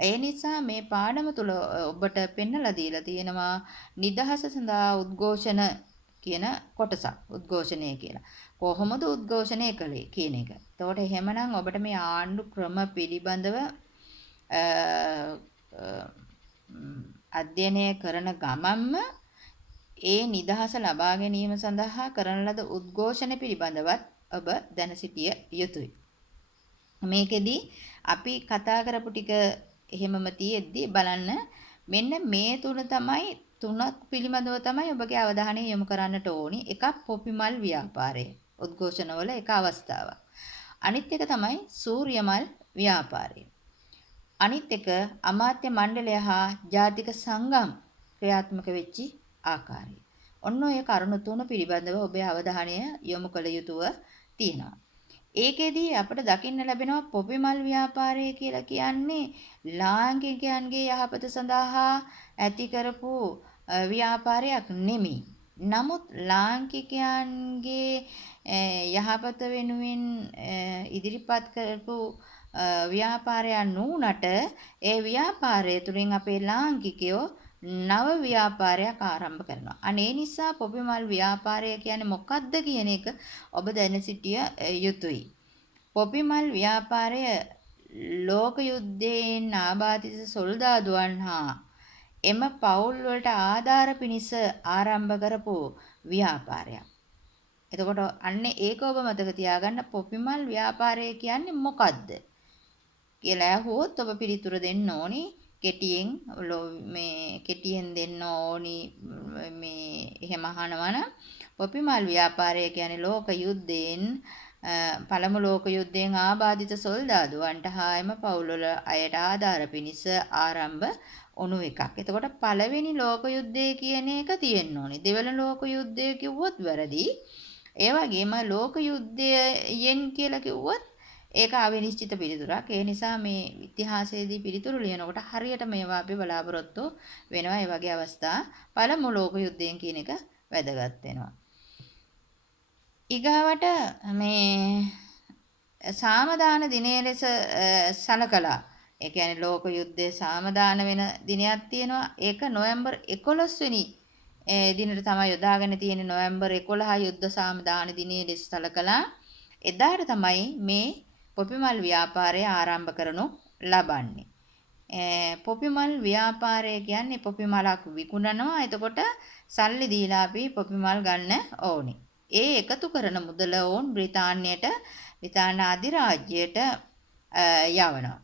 ඒ නිසා මේ පාඩම තුල ඔබට පෙන්වලා දීලා තියෙනවා නිදහස සඳහා උද්ඝෝෂණ කියන කොටසක්. උද්ඝෝෂණය කියලා. කොහොමද උද්ඝෝෂණය කළේ කියන එක. එතකොට එහෙමනම් ඔබට මේ ආණ්ඩු ක්‍රම පිළිබඳව අධ්‍යයනය කරන ගමන්ම ඒ නිදහස ලබා ගැනීම සඳහා කරන ලද උද්ඝෝෂණ පිළිබඳවත් ඔබ දැන සිටිය යුතුයි. මේකෙදි අපි කතා කරපු ටික එහෙමම තියෙද්දි බලන්න මෙන්න මේ තුනක් පිළිබඳව තමයි ඔබගේ අවධානය යොමු කරන්නට ඕනි. එකක් පොපිමල් ව්‍යාපාරය. උද්ඝෝෂණවල එක අවස්ථාවක්. අනිත් එක තමයි සූර්යමල් ව්‍යාපාරය. අනිත් එක අමාත්‍ය මණ්ඩලය හා ජාතික සංගම් ක්‍රියාත්මක වෙච්චි ආකාරය. ඔන්න ඔය කරුණු තුන පිළිබඳව ඔබේ අවධානය යොමු කළ යුතුව තියෙනවා. ඒකෙදී අපිට දකින්න ලැබෙනවා පොපිමල් ව්‍යාපාරය කියලා කියන්නේ ලාංකිකයන්ගේ යහපත සඳහා ඇති කරපු ව්‍යාපාරයක් නෙමෙයි. නමුත් ලාංකිකයන්ගේ යහපත වෙනුවෙන් ඉදිරිපත් කරපු ව්‍යාපාරයන් නුනට ඒ ව්‍යාපාරය තුලින් අපේ ලාංකිකයෝ නව ව්‍යාපාරයක් ආරම්භ කරනවා. අනේ නිසා පොපිමල් ව්‍යාපාරය කියන්නේ මොකක්ද කියන එක ඔබ දැන සිටිය යුතුයි. පොපිමල් ව්‍යාපාරය ලෝක යුද්ධයෙන් ආබාධිත සොල්දාදුවන් හා එම පවුල් වලට ආධාර පිණිස ආරම්භ කරපු ව්‍යාපාරයක්. එතකොට අන්නේ ඒක ඔබ මතක තියාගන්න පොපිමල් ව්‍යාපාරය කියන්නේ මොකද්ද කියලා අහුවොත් ඔබ පිළිතුර දෙන්න ඕනි. කෙටියෙන් දෙන්න ඕනි එහෙම අහනවනම් පොපිමල් ව්‍යාපාරය කියන්නේ ලෝක යුද්ධයෙන් පළමු ලෝක යුද්ධයෙන් ආබාධිත සොල්දාදුවන්ට හා එම පවුල් වල අයට ආධාර පිණිස ආරම්භ වුණු එකක්. එතකොට පළවෙනි ලෝක යුද්ධය කියන එක තියෙන්න ඕනේ. දෙවන ලෝක යුද්ධය කිව්වොත් වැරදි. ඒ වගේම ලෝක යුද්ධයෙන් කියලා කිව්වොත් ඒක අවිනිශ්චිත පිළිතුරක්. ඒ නිසා මේ ඉතිහාසයේදී පිළිතුරු ලියනකොට හරියට මේවා අපි බලාපොරොත්තු වෙනවා. ඒ වගේ අවස්ථා පළමු ලෝක යුද්ධයෙන් කියන එක වැදගත් වෙනවා. ඊගාවට මේ සාමදාන දිනයේ ලෙස සලකලා ඒ කියන්නේ ලෝක යුද්ධයේ සාමදාන වෙන දිනයක් තියෙනවා. ඒක නොවැම්බර් 11 වෙනි දිනට තමයි යොදාගෙන තියෙන්නේ. නොවැම්බර් 11 යුද්ධ සාමදාන දිනයේ ලෙස සලකලා එදාට තමයි මේ පොපිමල් ව්‍යාපාරය ආරම්භ කරනු ලබන්නේ. පොපිමල් ව්‍යාපාරය කියන්නේ පොපි මලක් විකුණනවා. එතකොට සල්ලි දීලා අපි පොපි මල් ගන්න ඕනේ. ඒ එකතු කරන මුදල ඕන් බ්‍රිතාන්‍ය අධිරාජ්‍යයට යවනවා.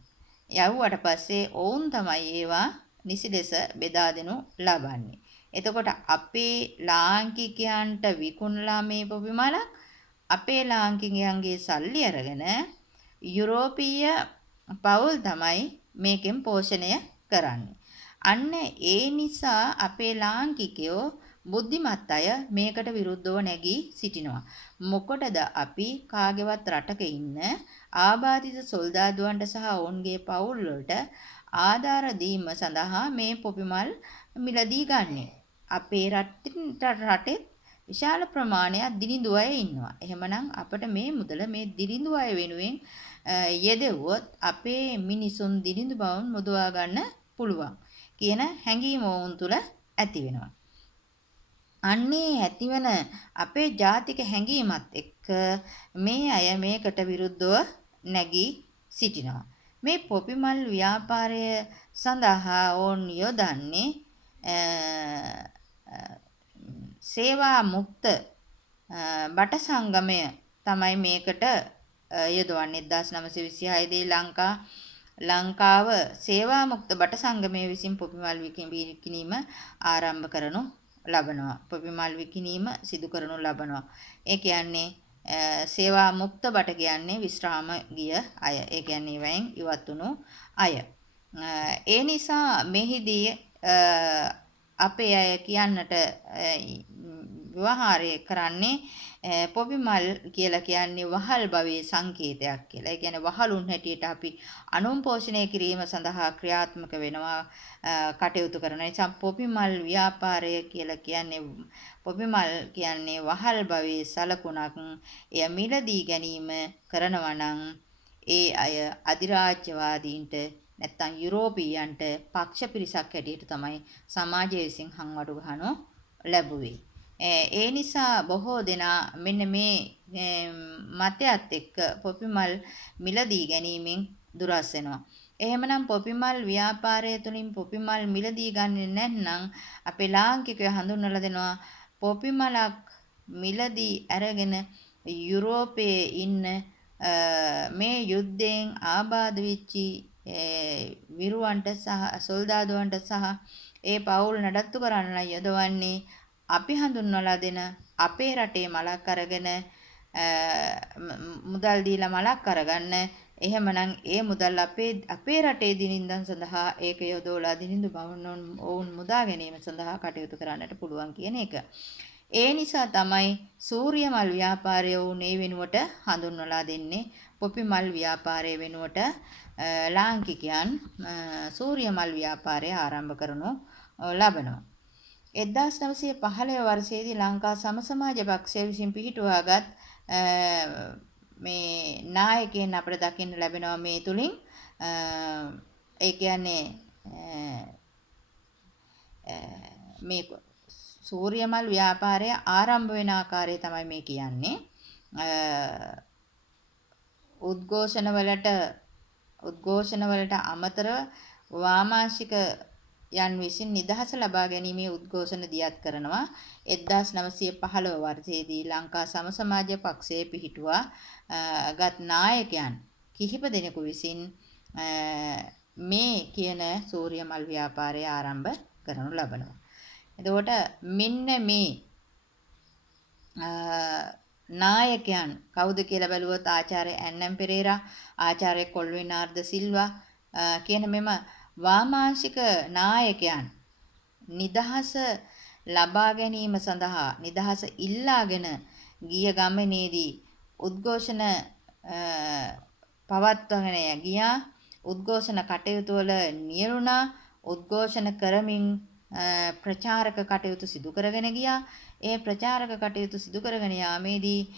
යවුවට පස්සේ ඔවුන් තමයි ඒවා නිසි ලෙස බෙදා දෙනු ලබන්නේ. එතකොට අපේ ලාංකිකයන්ට විකුණලා මේ පොපි මලක් අපේ ලාංකිකයන්ගේ සල්ලි අරගෙන යුරෝපීය පවුල් තමයි මේකෙන් පෝෂණය කරන්නේ. අන්න ඒ නිසා අපේ ලාංකිකයෝ බුද්ධිමත් අය මේකට විරුද්ධව නැගී සිටිනවා. මොකටද අපි කාගේවත් රටක ඉන්න ආබාධිත සොල්දාදුවන්ට සහ ඔවුන්ගේ පවුල් වලට ආධාර දීම සඳහා මේ පොපිමල් මිලදී ගන්නෙ. අපේ රටේ විශාල ප්‍රමාණයක් දිලිඳු අය ඉන්නවා. එහෙමනම් අපිට මේ මුදල මේ දිලිඳු අය වෙනුවෙන් යෙදෙව්වොත් අපේ මිනිසුන් දිලිඳු බවන් මුදවා ගන්න පුළුවන් කියන හැඟීම වුන් තුල ඇති වෙනවා. අන්නේ ඇතිවන අපේ ජාතික හැඟීමත් එක්ක මේ අය මේකට විරුද්ධව නැගී සිටිනවා. මේ පොපිමල් ව්‍යාපාරය සඳහා ඕන් යොදන්නේ සේවා මුක්ත බට සංගමය තමයි මේකට යොදවන්නේ. 1926 දී ලංකාව සේවා මුක්ත බට සංගමය විසින් පොපිමල් විකිණීම ආරම්භ කරනු ලබනවා. පොපිමල් විකිණීම සිදු කරනු ලබනවා. ඒ කියන්නේ සේවා මුක්ත බට කියන්නේ විශ්‍රාම ගිය අය. ඒ කියන්නේ වයින් ඉවත් වුණු අය. ඒ නිසා මෙහිදී අපේ අය කියන්නට ව්‍යවහාරය කරන්නේ පොපිමල් කියලා කියන්නේ වහල් භවයේ සංකේතයක් කියලා. ඒ කියන්නේ වහලුන් හැටියට අපි අනුන් පෝෂණය කිරීම සඳහා ක්‍රියාත්මක වෙනවා කටයුතු කරන නිසා පොපිමල් ව්‍යාපාරය කියලා කියන්නේ පොපිමල් කියන්නේ වහල් භවයේ සලකුණක්. එය මිලදී ගැනීම කරනවා නම් ඒ අය අධිරාජ්‍යවාදීන්ට නැත්තම් යුරෝපීයන්ට පක්ෂ පිරිසක් හැටියට තමයි සමාජය විසින් හංවඩු ගහනු ලැබුවේ. ඒ නිසා බොහෝ දෙනා මෙන්න මේ මතයත් එක්ක පොපිමල් මිලදී ගැනීමෙන් දුරස් වෙනවා. එහෙමනම් පොපිමල් ව්‍යාපාරය තුලින් පොපිමල් මිලදී ගන්නේ නැත්නම් අපේ ලාංකිකයෝ හඳුන්වලා දෙනවා පොපිමලක් මිලදී අරගෙන යුරෝපයේ ඉන්න මේ යුද්ධයෙන් ආබාධ වෙච්චි විරුවන්ට සහ සොල්දාදුවන්ට සහ ඒ පවුල් නඩත්තු කරන්න යොදවන්නේ අපි හඳුන්වලා දෙන අපේ රටේ මලක් අරගෙන මුදල් දීලා මලක් අරගන්න. එහෙමනම් ඒ මුදල් අපේ රටේ දිනින්දන් සඳහා ඒක යොදවලා දිනිඳු බවුන් ඔවුන් මුදා ගැනීම සඳහා කටයුතු කරන්නට පුළුවන් කියන එක. ඒ නිසා තමයි සූර්ය මල් ව්‍යාපාරය උනේ වෙනුවට හඳුන්වලා දෙන්නේ පොපිමල් ව්‍යාපාරය වෙනුවට ලාංකිකයන් සූර්ය මල් ව්‍යාපාරය ආරම්භ කරනු ලබනවා. 1915 වර්ෂයේදී ලංකා සම සමාජ පක්ෂය විසින් පිහිටුවාගත් මේ නායකයන් අපිට දකින්න ලැබෙනවා මේ තුලින්. ඒ කියන්නේ මේ සූර්යමල් ව්‍යාපාරය ආරම්භ වෙන ආකාරය තමයි මේ කියන්නේ. උද්ඝෝෂණ වලට අමතරව වාමාංශික යන් විසින් නිදහස ලබා ගැනීමේ උද්ඝෝෂණ දියත් කරනවා. 1915 වර්ෂයේදී ලංකා සම සමාජ පක්ෂයේ පිහිටුවා ගත් නායකයන් කිහිප දෙනෙකු විසින් මේ කියන සූර්යමල් ව්‍යාපාරය ආරම්භ කරනු ලබනවා. එතකොට මෙන්න මේ නායකයන් කවුද කියලා බැලුවොත් ආචාර්ය ඇන්.එම්. පෙරේරා, ආචාර්ය කොල්විනාර්ද සිල්වා කියන මෙම වාමාංශික නායකයන් නිදහස ලබා ගැනීම සඳහා නිදහස ඉල්ලාගෙන ගිය ගමනේදී උද්ඝෝෂණ පවත්වාගෙන ගියා. උද්ඝෝෂණ කටයුතු වල නියලුණා. උද්ඝෝෂණ කරමින් ප්‍රචාරක කටයුතු සිදු කරගෙන ගියා. ඒ ප්‍රචාරක කටයුතු සිදු කරගෙන යාමේදී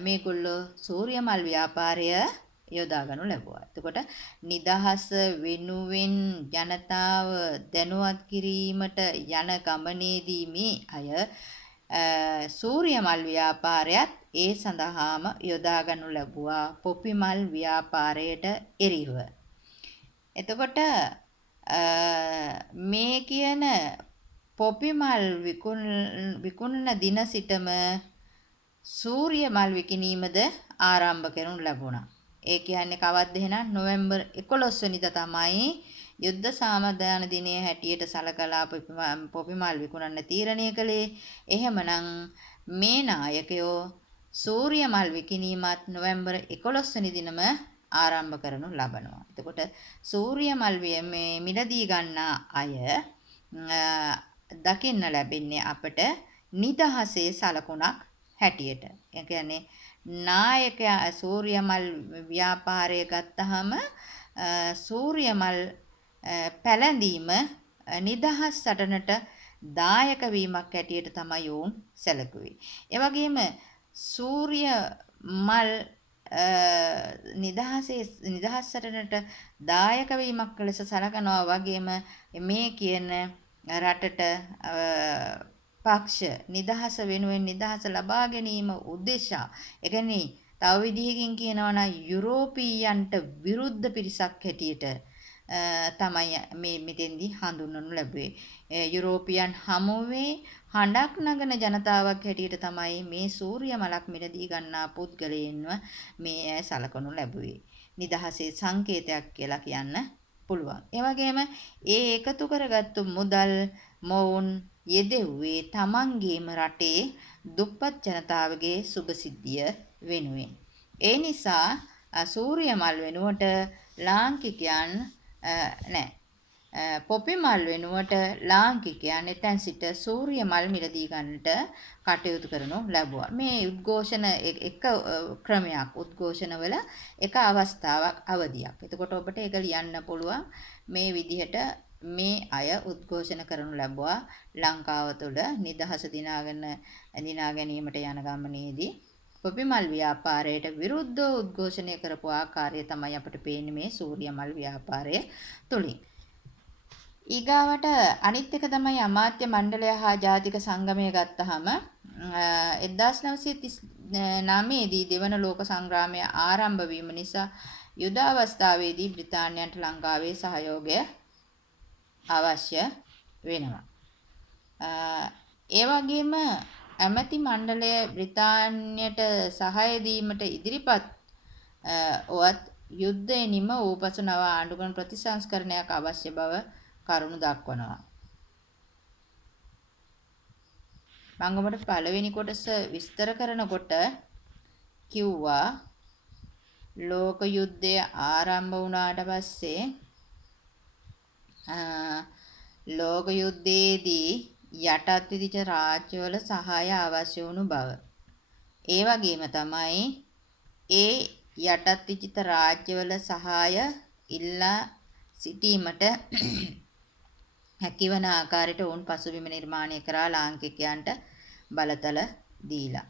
මේගොල්ලෝ සූර්ය මල් ව්‍යාපාරය යොදා ගන්නු ලැබුවා. එතකොට නිදහස වෙනුවෙන් ජනතාව දැනුවත් කිරීමට යන ගමනේදී මේ අය සූර්ය මල් ව්‍යාපාරයත් ඒ සඳහාම යොදා ගන්නු ලැබුවා පොපි මල් ව්‍යාපාරයට එරෙහිව. එතකොට මේ කියන පොපි මල් විකුණන දින සිටම සූර්ය මල් විකිණීමද ආරම්භ කරනු ලැබුණා. ඒ කියන්නේ කවද්ද එහෙනම් නොවැම්බර් 11 වෙනිදා තමයි යුද්ධ සමාදාන දිනයේ හැටියට සලකලා පොපි මල් විකුණන්න තීරණය කළේ. එහෙමනම් මේ නායකයෝ සූර්ය මල් විකිණීමත් නොවැම්බර් 11 වෙනි දිනම ආරම්භ කරනු ලබනවා. එතකොට සූර්ය මල් මේ මිලදී ගන්නා අය දකින්න ලැබෙන්නේ අපට නිදහසේ සලකුණක් හැටියට. ඒ කියන්නේ නායකයා සූර්ය මල් ව්‍යාපාරය ගත්තාම සූර්ය මල් පැලඳීම නිදහස් සටනට දායක වීමක් හැටියට තමයි වුන් සැලකුවේ. ඒ වගේම සූර්ය මල් නිදහස් සටනට දායක වීමක් ලෙස සලකනවා වගේම මේ කියන රටට පක්ෂ නිදහස වෙනුවෙන් නිදහස ලබා ගැනීම උදෙසා ඒ කියන්නේ තව විදිහකින් කියනවා නම් යුරෝපීයන්ට විරුද්ධ පිරිසක් හැටියට තමයි මේ මෙතෙන්දී හඳුන්වනු ලැබුවේ. යුරෝපියන් හමුවේ හඬක් නගන ජනතාවක් හැටියට තමයි මේ සූර්ය මලක් මිලදී ගන්නා පුද්ගලයන්ව මේ ඇය සලකනු ලැබුවේ. නිදහසේ සංකේතයක් කියලා කියන්න පුළුවන්. ඒ වගේම ඒ එකතු කරගත්තු මුදල් මොවුන් යෙදෙව්වේ තමන්ගේම රටේ දුප්පත් ජනතාවගේ සුභසිද්ධිය වෙනුවෙන්. ඒ නිසා සූර්ය මල් වෙනුවට ලාංකිකයන් පොපි මල් වෙනුවට ලාංකිකයන් එතැන් සිට සූර්ය මල් මිලදී ගන්නට කටයුතු කරනු ලැබුවා. මේ උද්ඝෝෂණ එක ක්‍රමයක් උද්ඝෝෂණවල එක අවස්ථාවක් අවධියක්. එතකොට ඔබට ඒක ලියන්න පුළුවන් මේ විදිහට මේ අය උද්ඝෝෂණ කරනු ලැබුවා ලංකාව තුළ නිදහස දිනා ගැනීමට යන ගමනේදී පොපි මල් ව්‍යාපාරයට විරුද්ධව උද්ඝෝෂණය කරපු ආකාරය තමයි අපිට පේන්නේ මේ සූර්ය මල් ව්‍යාපාරය තුලින්. ඊගාවට අනිත් එක තමයි අමාත්‍ය මණ්ඩලය හා ජාතික සංගමය ගත්තාම 1939 දී දෙවන ලෝක සංග්‍රාමය ආරම්භ වීම නිසා යුද අවස්ථාවේදී බ්‍රිතාන්‍යයන්ට ලංකාවේ සහයෝගය අවශ්‍ය වෙනවා. ඒ වගේම ඇමති මණ්ඩලය බ්‍රිතාන්‍යයට සහාය දීමට ඉදිරිපත් වුවත් යුද්ධය නිම වූ පසු නව ආණ්ඩුක්‍රම ප්‍රතිසංස්කරණයක් අවශ්‍ය බව කරුණු දක්වනවා. මම ඔබට පළවෙනි කොටස විස්තර කරනකොට කිව්වා ලෝක යුද්ධය ආරම්භ වුණාට පස්සේ ලෝක යුද්ධයේදී යටත් විදිහට රාජ්‍යවල සහාය අවශ්‍ය වුණු බව. ඒ වගේම තමයි ඒ යටත් විජිත රාජ්‍යවල සහාය ඉල්ලා සිටීමට හැකිවන ආකාරයට වුන් පසුබිම නිර්මාණය කරා ලාංකිකයන්ට බලතල දීලා.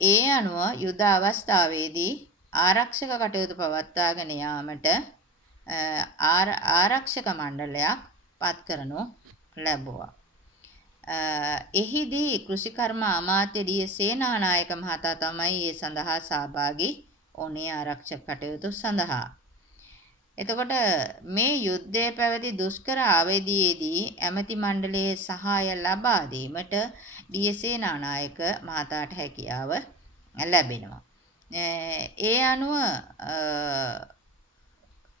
ඒ අනුව යුද අවස්ථාවේදී ආරක්ෂක කටයුතු පවත්වාගෙන යාමට ආරක්ෂක මණ්ඩලයක් පත් කරනු ලැබුවා. එහිදී කෘෂිකර්ම අමාත්‍ය ඩී සේනානායක මහතා තමයි ඒ සඳහා සහභාගී වුණේ ආරක්ෂක කටයුතු සඳහා. එතකොට මේ යුද්ධයේ පැවති දුෂ්කර අවධියේදී ඇමති මණ්ඩලයේ සහාය ලබා දීමට ඩී සේනානායක මහතාට හැකියාව ලැබෙනවා. ඒ අනුව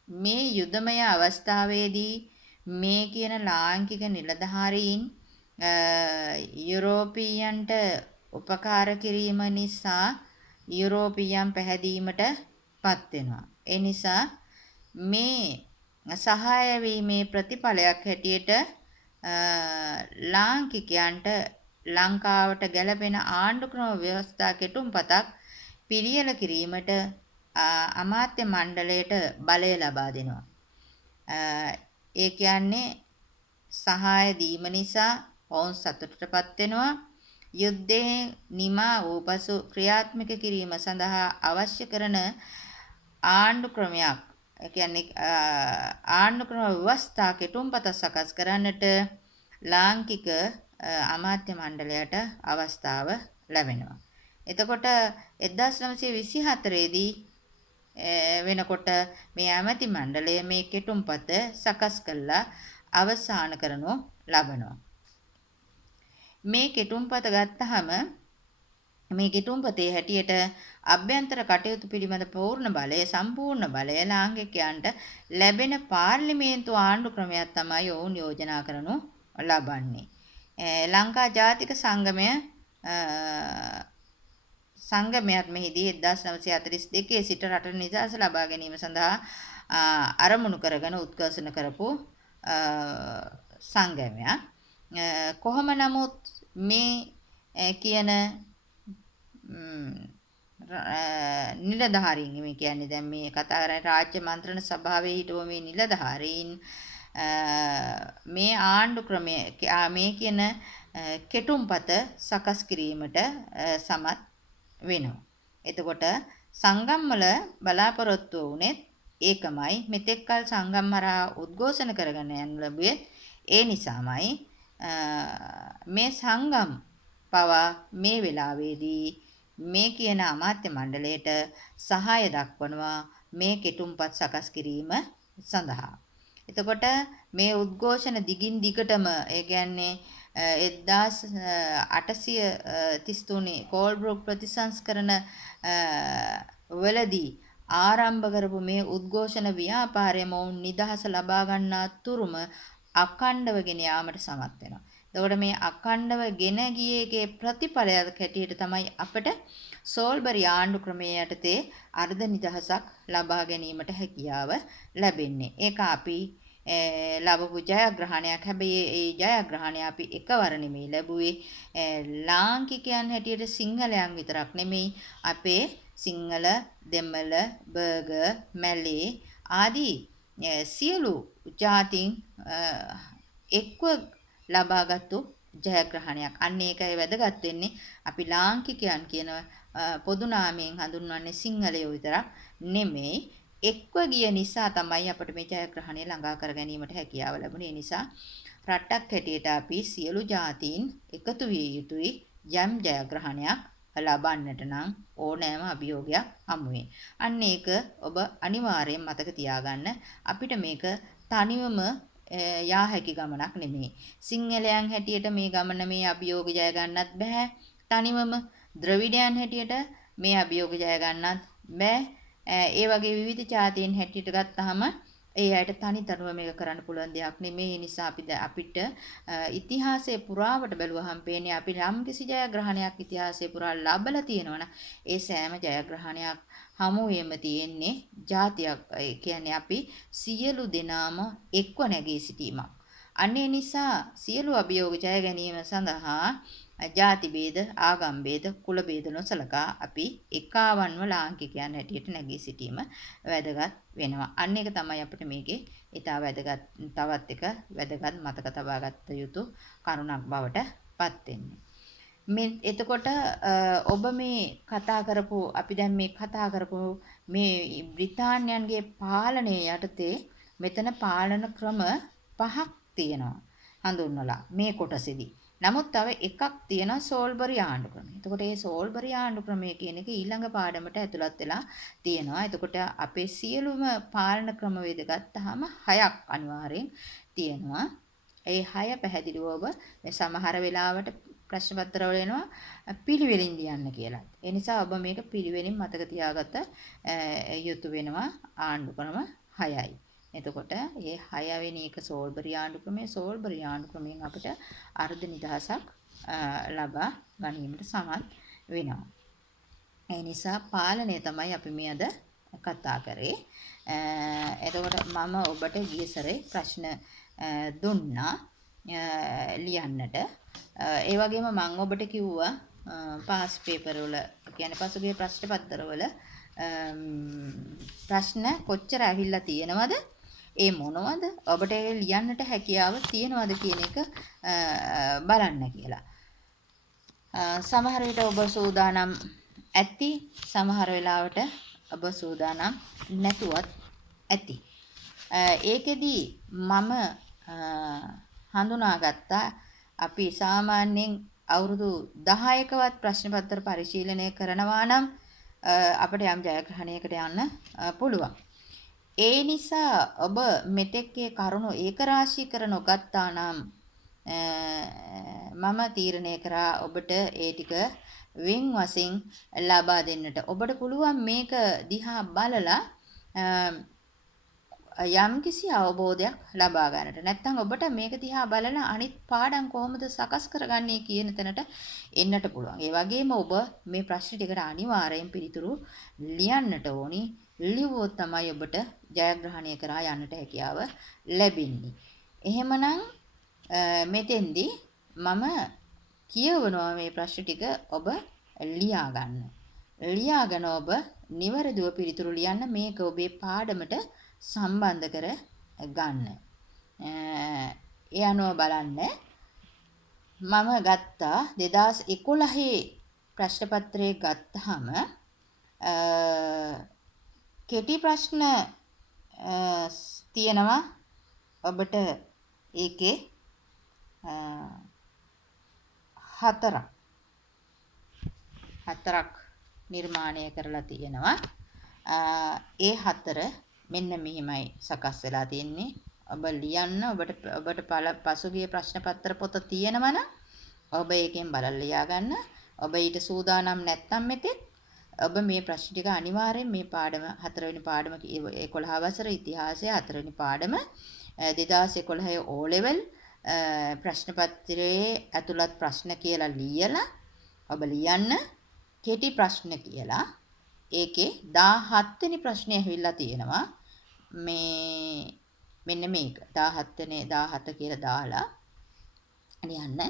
මේ යුදමය අවස්ථාවේදී මේ කියන ලාංකික නිලධාරීන් යුරෝපීයන්ට උපකාර කිරීම නිසා යුරෝපීයන් පැහැදීමට පත් වෙනවා. ඒ නිසා මේ සහාය වීමේ ප්‍රතිඵලයක් හැටියට ලාංකිකයන්ට ලංකාවට ගැලපෙන ආණ්ඩුක්‍රම ව්‍යවස්ථා කෙටුම්පතක් පිළියෙල කිරීමට අමාත්‍ය මණ්ඩලයට බලය ලබා දෙනවා. ඒ කියන්නේ සහාය දීම නිසා ඔවුන් සතුටටපත් වෙනවා. යුද්ධයේ නිමා වූ පසු ක්‍රියාත්මක කිරීම සඳහා අවශ්‍ය කරන ආණ්ඩු ක්‍රමයක් කියන්නේ ආණ්ඩු ක්‍රම ව්‍යවස්ථා කෙටුම්පත සකස් කරන්නට ලාංකික අමාත්‍ය මණ්ඩලයට අවස්ථාව ලැබෙනවා. එතකොට 1924 දී වෙනකොට මේ ඇමති මණ්ඩලය මේ කෙටුම්පත සකස් කළා අවසන් කරනු ලබනවා. මේ කෙටුම්පත ගත්තාම මේ කෙටුම්පතේ හැටියට අභ්‍යන්තර කටයුතු පිළිබඳ පූර්ණ බලය සම්පූර්ණ බලය ලාංකිකයන්ට ලැබෙන පාර්ලිමේන්තු ආණ්ඩු ක්‍රමයක් තමයි ඔවුන් යෝජනා කරනු ලබන්නේ. ලංකා ජාතික සංගමයක් මෙහිදී 1942 සිට රටට නිදහස ලබා ගැනීම සඳහා අරමුණු කරගෙන උද්ඝෝෂණ කරපු සංගමයක්. කොහොම නමුත් මේ කියන නිලධාරීන් මේ කියන්නේ දැන් මේ කතා කරන්නේ රාජ්‍ය මන්ත්‍රණ සභාවේ හිටව මේ නිලධාරීන් මේ ආණ්ඩු ක්‍රමය මේ කියන කෙටුම්පත සකස් කිරීමට සමත් වෙනවා. එතකොට සංගම් වල බලාපොරොත්තු වුණේ ඒකමයි. මෙතෙක්කල් සංගම් හරහා උද්ඝෝෂණ කරගෙන යන ලැබුවේ ඒ නිසාමයි. මේ සංගම් පවා මේ වෙලාවේදී මේ කියන අමාත්‍ය මණ්ඩලයට සහාය දක්වනවා මේ කෙටුම්පත් සකස් කිරීම සඳහා. එතකොට මේ උද්ඝෝෂණ දිගින් දිගටම ඒ කියන්නේ 1833 කෝල්බ්‍රොක් ප්‍රතිසංස්කරණ වලදී ආරම්භ කරපු මේ උද්ඝෝෂණ ව්‍යාපාරය මොවුන් නිදහස ලබා ගන්නා තුරුම අඛණ්ඩව ගෙන යාමට සමත් වෙනවා. එතකොට මේ අඛණ්ඩව ගෙන ගියේගේ ප්‍රතිඵලයක් හැටියට තමයි අපිට සෝල්බරි ආණ්ඩු ක්‍රමයේ යටතේ අර්ධ නිදහසක් ලබා ගැනීමට හැකියාව ලැබෙන්නේ. ඒක අපි ලැබපු ජයග්‍රහණයක්. හැබැයි ඒ ජයග්‍රහණය අපි එකවර නෙමෙයි ලැබුවේ. ලාංකිකයන් හැටියට සිංහලයන් විතරක් නෙමෙයි අපේ සිංහල, දෙමළ, බර්ගර්, මැලේ ආදී සියලු ජාතීන් එක්ව ලබාගත්තු ජයග්‍රහණයක්. අන්න ඒකයි වැදගත් වෙන්නේ. අපි ලාංකිකයන් කියන පොදු නාමයෙන් හඳුන්වන්නේ සිංහලයෝ විතරක් නෙමෙයි. එක්ව ගිය නිසා තමයි අපිට මේ ජයග්‍රහණය ළඟා කර ගැනීමට හැකියාව ලැබුණේ. ඒ නිසා රටක් හැටියට අපි සියලු ජාතීන් එකතු විය යුතුයි යම් ජයග්‍රහණයක් ලබන්නට නම් ඕනෑම අභියෝගයක් හමුවේ. අන්න ඒක ඔබ අනිවාර්යෙන් මතක තියාගන්න. අපිට මේක තනිවම යා හැකි ගමනක් නෙමෙයි. සිංහලයන් හැටියට මේ ගමන මේ අභියෝග ජය ගන්නත් බෑ. තනිවම ද්‍රවිඩයන් හැටියට මේ අභියෝග ජය ගන්නත් බෑ. ඒ වගේ විවිධ ජාතීන් හැටියට ගත්තාම ඒ අයට තනිතනුව මේක කරන්න පුළුවන් දෙයක් නෙමෙයි. ඒ නිසා අපිට ඉතිහාසයේ පුරාවට බැලුවහම පේන්නේ අපි යම් කිසි ජයග්‍රහණයක් ඉතිහාසයේ පුරා ලබලා තියෙනවනම් ඒ සෑම ජයග්‍රහණයක් හමුවේම තියෙන්නේ ජාතියක්. ඒ කියන්නේ අපි සියලු දෙනාම එක්ව නැගී සිටීමක්. අනේ නිසා සියලු අභියෝග ජය ගැනීම සඳහා ජාති ભેද, ආගම් ભેද, කුල ભેද නොසලකා අපි එකාවන්ව ලාංකිකයන් හැටියට නැගී සිටීම වැදගත් වෙනවා. අන්න ඒක තමයි අපිට මේකේ ඊටා වැදගත් තවත් එක වැදගත් මතක තබා ගත යුතු කරුණක් බවට පත් වෙන්නේ. මේ එතකොට ඔබ මේ කතා කරපු අපි දැන් මේ කතා කරපු මේ බ්‍රිතාන්‍යයන්ගේ පාලනය යටතේ මෙතන පාලන ක්‍රම 5ක් තියෙනවා හඳුන්වලා මේ කොටසේදී. නමුත් තව එකක් තියෙනවා සෝල්බරි ආණ්ඩු ක්‍රමය. එතකොට මේ සෝල්බරි ආණ්ඩු ක්‍රමය කියන එක ඊළඟ පාඩමට ඇතුළත් වෙලා තියෙනවා. එතකොට අපේ සියලුම පාලන ක්‍රමවේද ගත්තාම 6ක් අනිවාර්යෙන් තියෙනවා. ඒ 6 පැහැදිලිව ඔබ මේ සමහර වෙලාවට ප්‍රශ්න පත්‍රවල එනවා පිළිවෙලින් ලියන්න කියලා. ඒ නිසා ඔබ මේක පිළිවෙලින් මතක තියාගත යුතු වෙනවා. ආණ්ඩු ක්‍රම 6යි. එතකොට මේ 6 වෙනි එක සෝල්බරි ආණ්ඩු ක්‍රමය. සෝල්බරි ආණ්ඩු ක්‍රමයෙන් අපිට අර්ධ නිදහසක් ලබා ගැනීමට සමත් වෙනවා. ඒ නිසා පාලනය තමයි අපි මේ අද කතා කරේ. එතකොට මම ඔබට ගිය සැරේ ප්‍රශ්න දුන්නා ලියන්නට. ඒ වගේම මම ඔබට කිව්වා පාස් පේපර් වල කියන්නේ පසුගිය ප්‍රශ්න පත්‍රවල ප්‍රශ්න කොච්චර ඇවිල්ලා තියෙනවද? ඒ මොනවද? ඔබට ඒ ලියන්නට හැකියාව තියෙනවද කියන එක බලන්න කියලා. සමහර විට ඔබ සූදානම් ඇති, සමහර වෙලාවට ඔබ සූදානම් නැතුවත් ඇති. ඒකෙදි මම හඳුනාගත්තා අපි සාමාන්‍යයෙන් අවුරුදු 10කවත් ප්‍රශ්න පත්‍ර පරිශීලනය කරනවා නම් අපිට යම් ජයග්‍රහණයකට යන්න පුළුවන්. ඒ නිසා ඔබ මෙතෙක්ේ කරුණු ඒකරාශී කර නොගත්තා නම් මම තීරණය කරා ඔබට ඒ ටික වෙන් වශයෙන් ලබා දෙන්නට. ඔබට පුළුවන් මේක දිහා බලලා යම්කිසි අවබෝධයක් ලබා ගන්නට. නැත්නම් ඔබට මේක දිහා බලලා අනිත් පාඩම් කොහොමද සකස් කරගන්නේ කියන තැනට එන්නට පුළුවන්. ඒ වගේම ඔබ මේ ප්‍රශ්න ටිකට අනිවාර්යෙන් පිළිතුරු ලියන්නට ඕනි. ලියුවොත් තමයි ඔබට ජයග්‍රහණය කරා යන්නට හැකියාව ලැබෙන්නේ. එහෙමනම් මෙතෙන්දී මම කියවනවා මේ ප්‍රශ්න ටික ඔබ ලියා ගන්න. ලියාගෙන ඔබ නිවැරදිව පිළිතුරු ලියන්න මේක ඔබේ පාඩමට සම්බන්ධ කර ගන්න. ඒ අනුව බලන්න මම ගත්තා 2011 ප්‍රශ්න පත්‍රයේ ගත්තාම කෙටි ප්‍රශ්න තියෙනවා ඔබට ඒකේ හතරක් නිර්මාණය කරලා තියෙනවා. ඒ හතර මෙන්න මෙහිමයි සකස් වෙලා තියෙන්නේ. ඔබ ලියන්න ඔබට පසුගිය ප්‍රශ්න පත්‍ර පොත තියෙනවනම් ඔබ ඒකෙන් බලලා ලියා ගන්න. ඔබ ඊට සූදානම් නැත්නම් මෙතෙක් ඔබ මේ ප්‍රශ්න ටික අනිවාර්යෙන් මේ පාඩම 4 වෙනි පාඩම 11 වසර ඉතිහාසය 4 වෙනි පාඩම 2011 O level ප්‍රශ්න පත්‍රයේ ඇතුළත් ප්‍රශ්න කියලා ලියලා ඔබ ලියන්න කෙටි ප්‍රශ්න කියලා. ඒකේ 17 වෙනි ප්‍රශ්නේ ඇවිල්ලා තියෙනවා. මෙන්න මේක 17 කියලා දාලා ලියන්න.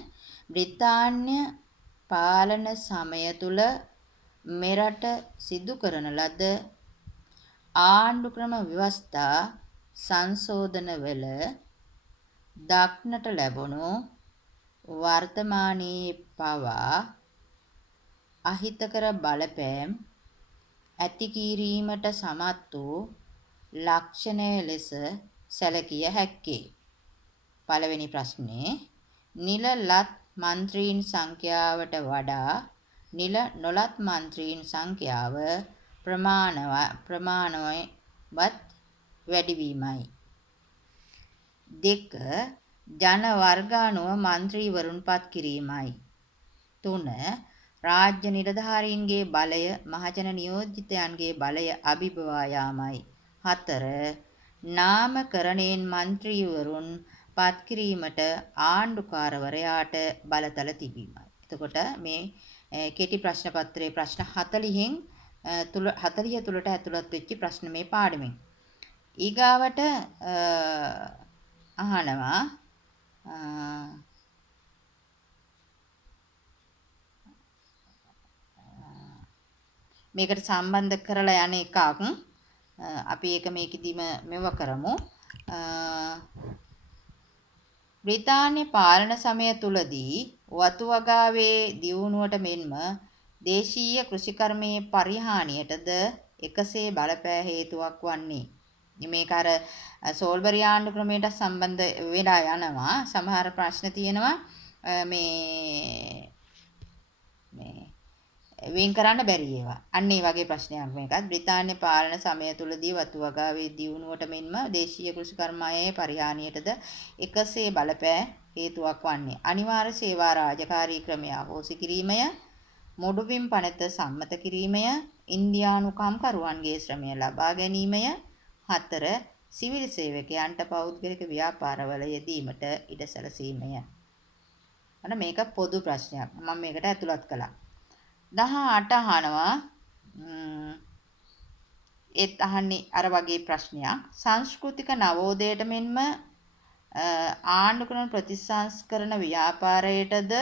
බ්‍රිතාන්‍ය පාලන සමය තුල මෙරට සිදු කරන ලද ආණ්ඩු ක්‍රම ව්‍යවස්ථා සංශෝධනවල දක්නට ලැබුණු වර්තමානයේ පවා අහිතකර බලපෑම් ඇති කිරීමට සමත් වූ ලක්ෂණය ලෙස සැලකිය හැක්කේ. පළවෙනි ප්‍රශ්නේ නිල ලත් මන්ත්‍රීන් සංඛ්‍යාවට වඩා නිල නොලත් මන්ත්‍රීන් සංඛ්‍යාව ප්‍රමාණවත් වැඩිවීමයි. 2. ජන වර්ගානුව මන්ත්‍රීවරුන් පත් කිරීමයි. 3. රාජ්‍ය නිලධාරීන්ගේ බලය මහජන නියෝජිතයන්ගේ බලය අභිබවා යාමයි. 4. නාමකරණයෙන් මන්ත්‍රීවරුන් පත් කිරීමට ආණ්ඩුකාරවරයාට බලතල තිබීමයි. එතකොට මේ කෙටි ප්‍රශ්න පත්‍රයේ ප්‍රශ්න 40න් 40 තුලට ඇතුළත් වෙච්ච ප්‍රශ්න මේ පාඩමෙන්. ඊගාවට අහනවා මේකට සම්බන්ධ කරලා යන එකක් අපි ඒක මේකෙදිම මෙව කරමු. බ්‍රිතාන්‍ය පාලන සමය තුලදී වතු වගාවේ දියුණුවට මෙන්ම දේශීය කෘෂිකර්මයේ පරිහානියටද එකසේ බලපෑ හේතුවක් වන්නේ. මේක අර සෝල්බරි ආණ්ඩු ක්‍රමයට සම්බන්ධ වෙලා යනවා. සමහර ප්‍රශ්න තියෙනවා මේ වෙන් කරන්න බැරි ඒවා. අන්න ඒ වගේ ප්‍රශ්නයක් මේකත්. බ්‍රිතාන්‍ය පාලන සමය තුලදී වතු වගාවේ දියුණුවට මෙන්ම දේශීය කෘෂිකර්මයේ පරිහානියටද එකසේ බලපෑ හේතුවක් වන්නේ. අනිවාර්ය සේවා රාජකාරී ක්‍රමය අහෝසි කිරීමය, මුඩුබිම් පනත සම්මත කිරීමය, ඉන්දියානු කම්කරුවන්ගේ ශ්‍රමය ලබා ගැනීමය. 4. සිවිල් සේවකයන්ට පෞද්ගලික ව්‍යාපාරවල යෙදීමට ඉඩ සැලසීමය. අන්න මේක පොදු ප්‍රශ්නයක්. මම මේකට ඇතුළත් කළා. 18 අහනවා ඒත් අහන්නේ අර වගේ ප්‍රශ්නයක්. සංස්කෘතික නවෝදයට මෙන්ම ආණ්ඩු ක්‍රම ප්‍රතිසංස්කරණ ව්‍යාපාරයටද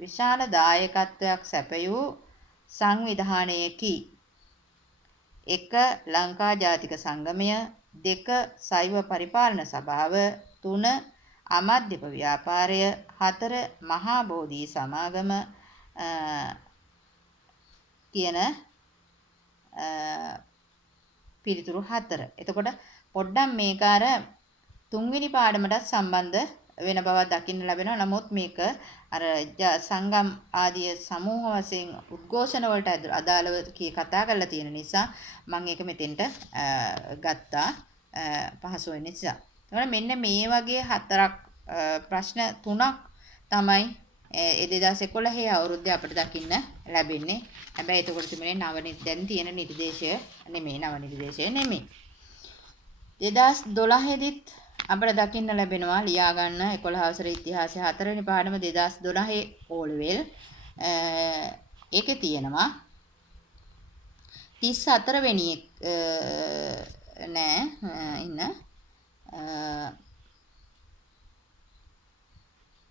විශාල දායකත්වයක් සැපයූ සංවිධානයකි. 1. ලංකා ජාතික සංගමය, 2 සෛව පරිපාලන සභාව, 3 අමාත්‍යක ව්‍යාපාරය, 4 මහා බෝධි සමාගම කියන පිළිතුරු 4. එතකොට පොඩ්ඩක් මේක අර තුන්වෙනි පාඩමටත් සම්බන්ධ වෙන බවක් දකින්න ලැබෙනවා. නමුත් මේක අර සංගම් ආදී සමූහ වශයෙන් උද්ඝෝෂණ වලට අදාළව කතා කරලා තියෙන නිසා මම ඒක මෙතෙන්ට ගත්තා පහසු වෙන නිසා. එතකොට මෙන්න මේ වගේ 4ක් ප්‍රශ්න 3ක් තමයි 2011 අවුරුද්දේ අපිට දකින්න ලැබෙන්නේ. හැබැයි එතකොට තිබුණේ දැන් තියෙන නිර්දේශය නෙමෙයි, නව නිර්දේශය නෙමෙයි. 2012 දිත් අපිට දකින්න ලැබෙනවා ලියා ගන්න 11 වසර ඉතිහාසය 4 වෙනි පාඩම 2012 O level ඒකේ තියෙනවා 34 වෙනි නෑ ඉන්න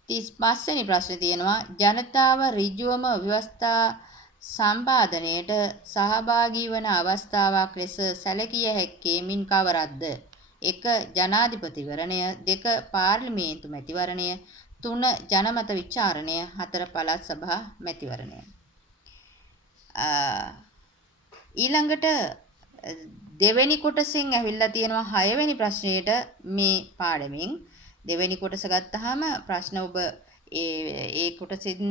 35 වෙනි ප්‍රශ්නේ තියෙනවා ජනතාව ඍජුවම ව්‍යවස්ථා සම්පාදනයේට සහභාගී වන අවස්ථාවක් ලෙස සැලකිය හැක්කේ මින් කවරක්ද? 1 ජනාධිපතිවරණය, 2 පාර්ලිමේන්තු මැතිවරණය, 3 ජනමත විචාරණය, 4 පළාත් සභා මැතිවරණය. ඊළඟට දෙවෙනි කොටසෙන් ඇවිල්ලා තියෙනවා 6 වෙනි ප්‍රශ්නයට මේ පාඩමින්. දෙවෙනි කොටස ගත්තාම ප්‍රශ්න ඔබ ඒ කොටසෙන්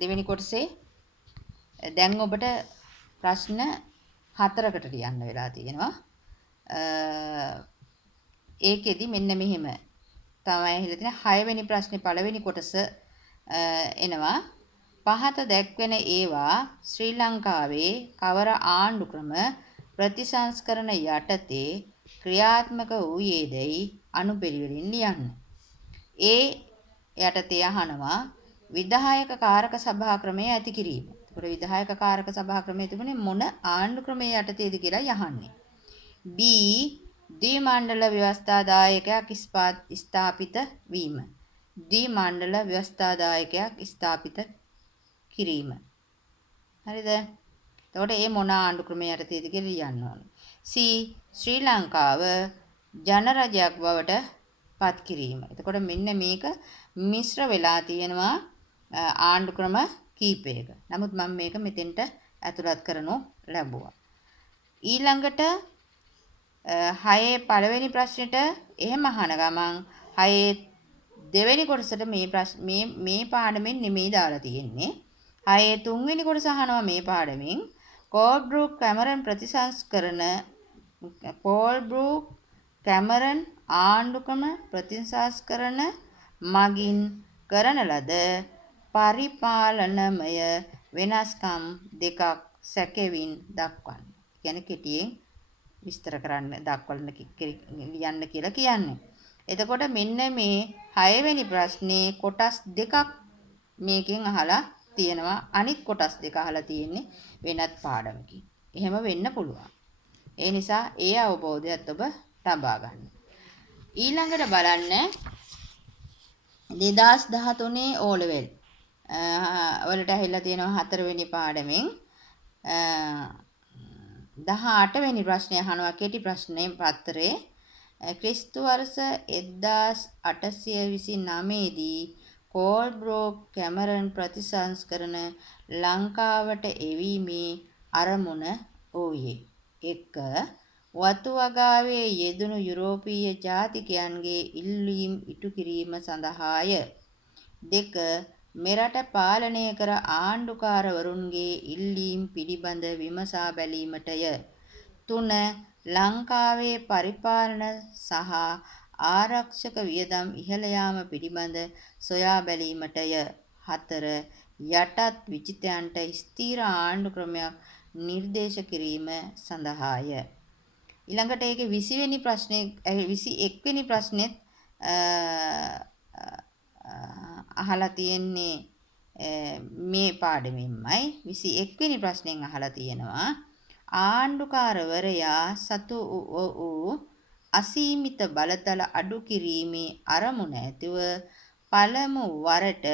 දෙවෙනි කොටසේ දැන් ඔබට ප්‍රශ්න 4කට ලියන්න වෙලා තියෙනවා. ඒකෙදි මෙන්න මෙහෙම තමයි ඇහිලා තියෙන 6 වෙනි ප්‍රශ්නේ පළවෙනි කොටස එනවා. පහත දැක්වෙන ඒවා ශ්‍රී ලංකාවේ කවර ආණ්ඩු ක්‍රම ප්‍රතිසංස්කරණ යටතේ ක්‍රියාත්මක වූයේදයි අනුපිළිවෙලින් ලියන්න. ඒ යටතේ අහනවා විධායක කාරක සභා ක්‍රමය ඇති කිරීම. ඒකට විධායක කාරක සභා ක්‍රමය තිබුණේ මොන ආණ්ඩු ක්‍රමයේ යටතේද කියලා යහන්නේ. B ද්විමණ්ඩල ව්‍යවස්ථාදායකයක් ස්ථාපිත වීම. ද්විමණ්ඩල ව්‍යවස්ථාදායකයක් ස්ථාපිත කිරීම. හරිද? එතකොට මේ මොන ආණ්ඩු ක්‍රමයේ යටතේද කියලා ලියන්න ඕනේ. C ශ්‍රී ලංකාව ජනරජයක් බවට පත් කිරීම. එතකොට මෙන්න මේක මිශ්‍ර වෙලා තියෙනවා ආණ්ඩු ක්‍රම කීපයක. නමුත් මම මේක මෙතෙන්ට ඇතුළත් කරනු ලැබුවා. ඊළඟට 6 පළවෙනි ප්‍රශ්නෙට එහෙම අහන ගමන් 6 දෙවෙනි කොටසට මේ පාඩමෙන් නෙමෙයි දාලා තියෙන්නේ. 6 තුන්වෙනි කොටස අහනවා මේ පාඩමෙන් කෝල්බ්‍රූක් කැමරන් ප්‍රතිසංස්කරණ කෝල්බ්‍රූක් කැමරන් ආණ්ඩුක්‍රම ප්‍රතිසංස්කරණ මගින් කරන ලද පරිපාලනමය වෙනස්කම් දෙකක් සැකෙවින් දක්වන්න. කියන්නේ කෙටියෙන් විස්තර කරන්න දක්වන්න ලියන්න කියලා කියන්නේ. එතකොට මෙන්න මේ 6 වෙනි ප්‍රශ්නේ කොටස් දෙකක් මේකෙන් අහලා තියෙනවා. අනිත් කොටස් දෙක අහලා තියෙන්නේ වෙනත් පාඩමකින්. එහෙම වෙන්න පුළුවන්. ඒ නිසා ඒ අවබෝධයත් ඔබ තබා ගන්න. ඊළඟට බලන්න 2013 O level වලට ඇහිලා තියෙනවා 4 වෙනි පාඩමෙන් 18 වෙනි ප්‍රශ්නය අහනවා කෙටි ප්‍රශ්නේ පත්‍රයේ ක්‍රිස්තු වර්ෂ 1829 දී කෝල්බ්‍රෝක් කැමරන් ප්‍රතිසංස්කරණ ලංකාවට එවීමේ අරමුණ වූයේ 1 වතු වගාවේ යෙදුණු යුරෝපීය ජාතිකයන්ගේ ඉල්ලීම් ඉටු කිරීම සඳහාය 2 මෙරට පාලනය කර ආණ්ඩුකාරවරුන්ගේ ඉල්ලීම් පිළිබඳ විමසා බැලීමටය 3 ලංකාවේ පරිපාලන සහ ආරක්ෂක වියදම් ඉහළ යාම පිළිබඳ සොයා බැලීමටය 4 යටත් විජිතයන්ට ස්ථීර ආණ්ඩු ක්‍රමයක් නිර්දේශ කිරීම සඳහාය. ඊළඟට ඒකේ 20 වෙනි ප්‍රශ්නේ 21 වෙනි ප්‍රශ්නෙත් අහලා තියෙන්නේ මේ පාඩමෙන්මයි 21 වෙනි ප්‍රශ්නෙන් අහලා තියෙනවා ආණ්ඩුකාරවරයා සතු වූ අසීමිත බලතල අඩු කිරීමේ අරමුණ ඇතිව පළමු වරට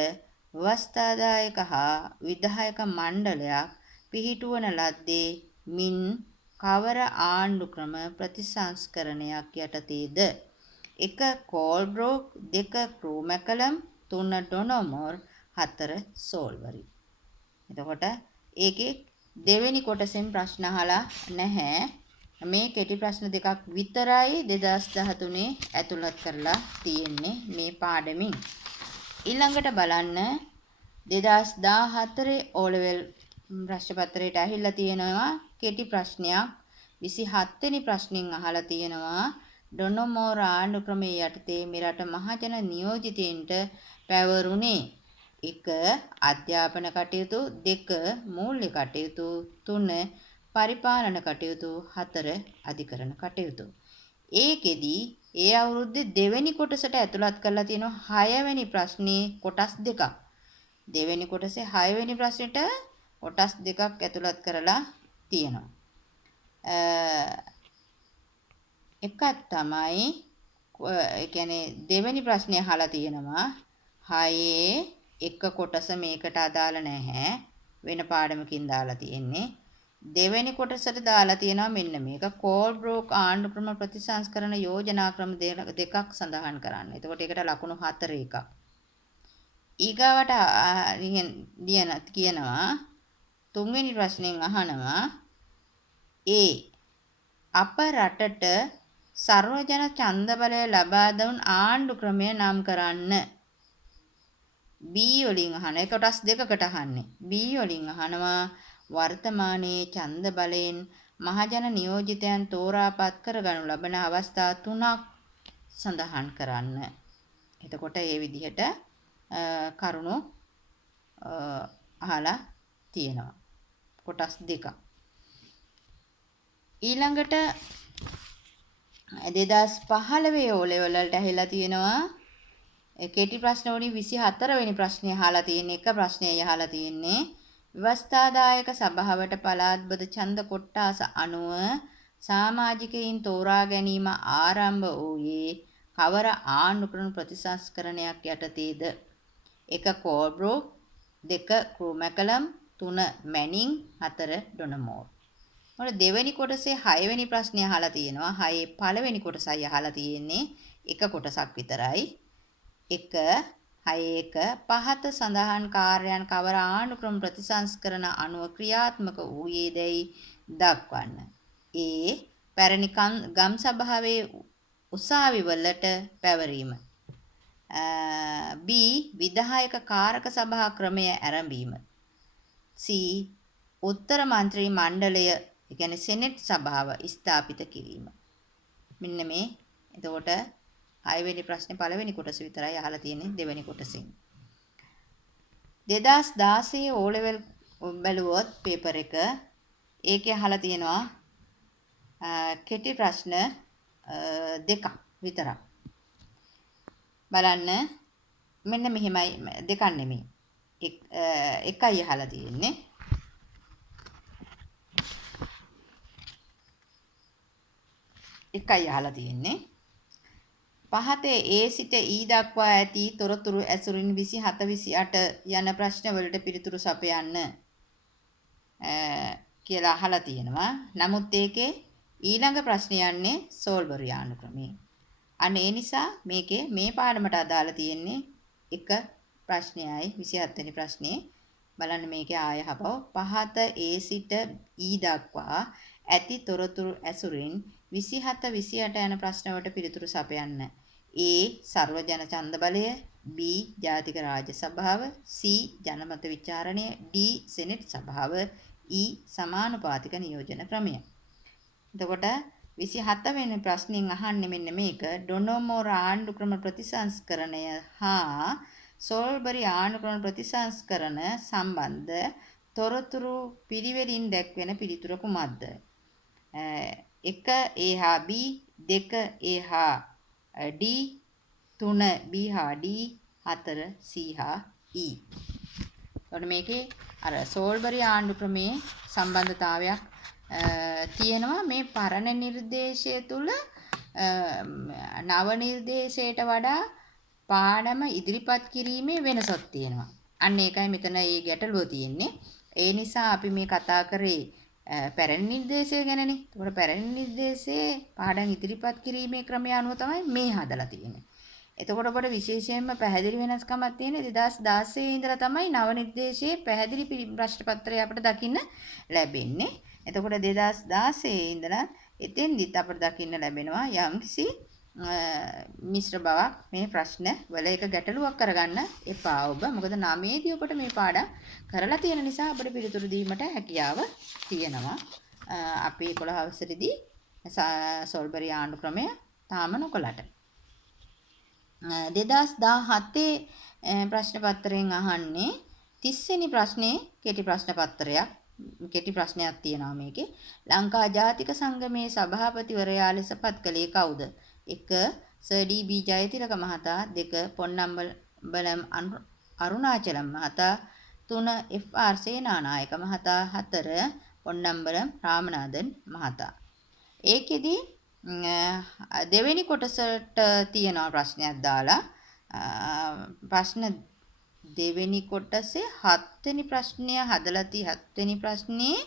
ව්‍යවස්ථාදායක හා විධායක මණ්ඩලයක් පිහිටුවන ලද්දේ මින් කවර ආණ්ඩු ක්‍රම ප්‍රතිසංස්කරණයක් යටතේද? 1. කෝල්බ්‍රූක් 2. ක්‍රූමැකලම් 3. ඩොනොමෝර් 4. සෝල්බරි. එතකොට ඒකේ දෙවෙනි කොටසෙන් ප්‍රශ්න අහලා නැහැ. මේ කෙටි ප්‍රශ්න දෙකක් විතරයි 2013 ඇතුළත් කරලා තියෙන්නේ මේ පාඩමින්. ඊළඟට බලන්න 2014 O level ප්‍රශ්න පත්‍රයට ඇහිලා තියෙනවා කෙටි ප්‍රශ්නයක් 27 වෙනි ප්‍රශ්نين අහලා තියෙනවා ඩොනොමෝර් ආණ්ඩු ක්‍රමයේ යටතේ මෙරට මහජන නියෝජිතයින්ට පැවරුණේ 1. අධ්‍යාපන කටයුතු 2. මූල්‍ය කටයුතු 3. පරිපාලන කටයුතු 4. අධිකරණ කටයුතු. ඒකෙදි ඒ අවුරුද්දේ දෙවෙනි කොටසට ඇතුළත් කරලා තියෙනවා 6 වෙනි ප්‍රශ්නේ කොටස් දෙකක්. දෙවෙනි කොටසේ 6 වෙනි ප්‍රශ්නෙට කොටස් දෙකක් ඇතුළත් කරලා තියෙනවා. එකක් තමයි ඒ කියන්නේ දෙවෙනි ප්‍රශ්නේ අහලා තියෙනවා 6 එක කොටස මේකට අදාළ නැහැ වෙන පාඩමකින් දාලා තියෙන්නේ. දෙවෙනි කොටසට දාලා තියෙනවා මෙන්න මේක කෝල්බ්‍රූක් ආණ්ඩු ක්‍රම ප්‍රතිසංස්කරණ යෝජනා ක්‍රම දෙකක් සඳහන් කරන්න. එතකොට ඒකට ලකුණු 4 එකක්. ඊගාවට කියනවා තුන්වෙනි ප්‍රශ්نين අහනවා අප රටට සර්වජන ඡන්ද බලය ලබා දුන් ආණ්ඩු ක්‍රමය නම් කරන්න. B වලින් අහන එක කොටස් දෙකකට අහන්නේ. B වලින් අහනවා වර්තමානයේ ඡන්ද බලයෙන් මහජන නියෝජිතයන් තෝරාපත් කරගනු ලබන අවස්ථා 3ක් සඳහන් කරන්න. එතකොට මේ විදිහට කරුණු අහලා තියෙනවා. කොටස් දෙකක්. ඊළඟට 2015 O level වලට ඇහිලා තියෙනවා කෙටි ප්‍රශ්න වලින් 24 වෙනි ප්‍රශ්නේ අහලා තියෙන්නේ එක ප්‍රශ්නයයි අහලා තියෙන්නේ ව්‍යවස්ථාදායක සභාවට පළාත්බද ඡන්ද කොට්ටාස අනුව සමාජිකයින් තෝරා ගැනීම ආරම්භ වූයේ කවර ආණ්ඩු ක්‍රම ප්‍රතිසංස්කරණයක් යටතේද? 1. කෝල්බ්‍රූක් 2. ක්‍රූමැකලම් 3. මැනින් 4. ඩොනමෝර්. මොකද දෙවෙනි කොටසේ 6 වෙනි ප්‍රශ්නේ අහලා තියෙනවා. 6 පළවෙනි කොටසයි අහලා තියෙන්නේ. එක කොටසක් විතරයි. 1 පහත සඳහන් කාර්යයන් කවර ආණ්ඩු ක්‍රම ප්‍රතිසංස්කරණ අනුව ක්‍රියාත්මක වූයේදැයි දක්වන්න. පැරණි ගම් සභාවේ උසාවි වලට පැවරීම. B. විධායක කාරක සභා ක්‍රමය ආරම්භීම. C. උත්තර මන්ත්‍රී මණ්ඩලය ඒ කියන්නේ සෙනෙට් සභාව ස්ථාපිත කිරීම. මෙන්න මේ එතකොට 6 වෙනි ප්‍රශ්නේ පළවෙනි කොටස විතරයි අහලා තියෙන්නේ දෙවෙනි කොටසින්. 2016 O level බැලුවොත් පේපර් එක ඒකේ අහලා තියෙනවා කෙටි ප්‍රශ්න දෙකක් විතරක්. බලන්න මෙන්න මෙහෙමයි දෙකක් නෙමෙයි. එකයි අහලා තියෙන්නේ. එකයි අහලා තියෙන්නේ. පහතේ A සිට E දක්වා ඇති තොරතුරු ඇසුරින් 27 28 යන ප්‍රශ්න වලට පිළිතුරු සපයන්න කියලා අහලා තියෙනවා. නමුත් ඒකේ ඊළඟ ප්‍රශ්නේ යන්නේ සෝල්බරි ආණ්ඩු ක්‍රමයේ. අන්න ඒ නිසා මේකේ මේ පාඩමට අදාළ තියෙන්නේ එක ප්‍රශ්නයයි 27 වෙනි ප්‍රශ්නේ. බලන්න මේකේ ආය හපව පහත A සිට E දක්වා ඇති තොරතුරු ඇසුරින් 27 28 යන ප්‍රශ්න වලට පිළිතුරු සපයන්න. A. සර්වජන ඡන්ද බලය B. ජාතික රාජ්‍ය සභාව C. ජනමත විචාරණය D. සෙනෙට් සභාව E. සමානුපාතික නියෝජන ක්‍රමය. එතකොට 27 වෙනි ප්‍රශ්نين අහන්නේ මෙන්න මේක ඩොනොමෝර් ආණ්ඩු ක්‍රම ප්‍රතිසංස්කරණය හා සෝල්බරි ආණ්ඩු ක්‍රම ප්‍රතිසංස්කරණ සම්බන්ධ තොරතුරු පිළිවෙලින් දැක්වෙන පිළිතුර කුමක්ද? 1 A හා B 2 A හා D 3 B හා D 4 C හා E. එතකොට මේකේ අර සෝල්බරි ආණ්ඩු ක්‍රමයේ සම්බන්ධතාවයක් තියෙනවා මේ පරණ නිර්දේශය තුල නව නිර්දේශයට වඩා පාඩම ඉදිරිපත් කිරීමේ වෙනසක් තියෙනවා. අන්න ඒකයි මෙතන මේ ගැටලුව තියෙන්නේ. ඒ නිසා අපි මේ කතා කරේ පැරණි නිර්දේශය ගැනනේ. ඒකට පැරණි නිර්දේශයේ පාඩම් ඉදිරිපත් කිරීමේ ක්‍රමය අනුව තමයි මේ හදලා තියෙන්නේ. එතකොට ඔබට විශේෂයෙන්ම පැහැදිලි වෙනස්කමක් තියෙන්නේ 2016 ඉඳලා තමයි නව නිර්දේශයේ පැහැදිලි ප්‍රශ්න පත්‍රය අපිට දකින්න ලැබෙන්නේ. එතකොට 2016 ඉඳලා එතෙන්දිත් අපිට දකින්න ලැබෙනවා යම්කිසි මිශ්‍ර බවක් මේ ප්‍රශ්න වල එක ගැටලුවක් කරගන්න එපා ඔබ. මොකද 9ේදී ඔබට මේ පාඩම් කරලා තියෙන නිසා අපිට පිළිතුරු දීමට හැකියාව තියෙනවා. අපි 11 වසරේදී සෝල්බරි ආණ්ඩු ක්‍රමය තාම නොකලට. 2017 ප්‍රශ්න පත්‍රයෙන් අහන්නේ 30 වෙනි ප්‍රශ්නේ කෙටි ප්‍රශ්න පත්‍රයක්. කෙටි ප්‍රශ්නයක් තියෙනවා මේකේ. ලංකා ජාතික සංගමේ සභාපතිවරයා ලෙස පත් කළේ කවුද? 1. Sir D. B.. ජයතිලක මහතා. 2. පොන්නම්බලම් අරුණාචලම් මහතා. 3. එෆ්.ආර්. සේනානායක මහතා. 4. පොන්නම්බලම් රාමනාදන් මහතා. ඒකෙදි දෙවෙනි කොටසට තියෙනවා ප්‍රශ්නයක් දාලා ප්‍රශ්න දෙවෙනි කොටසේ 7 වෙනි ප්‍රශ්නය හදලා 7 වෙනි ප්‍රශ්නේ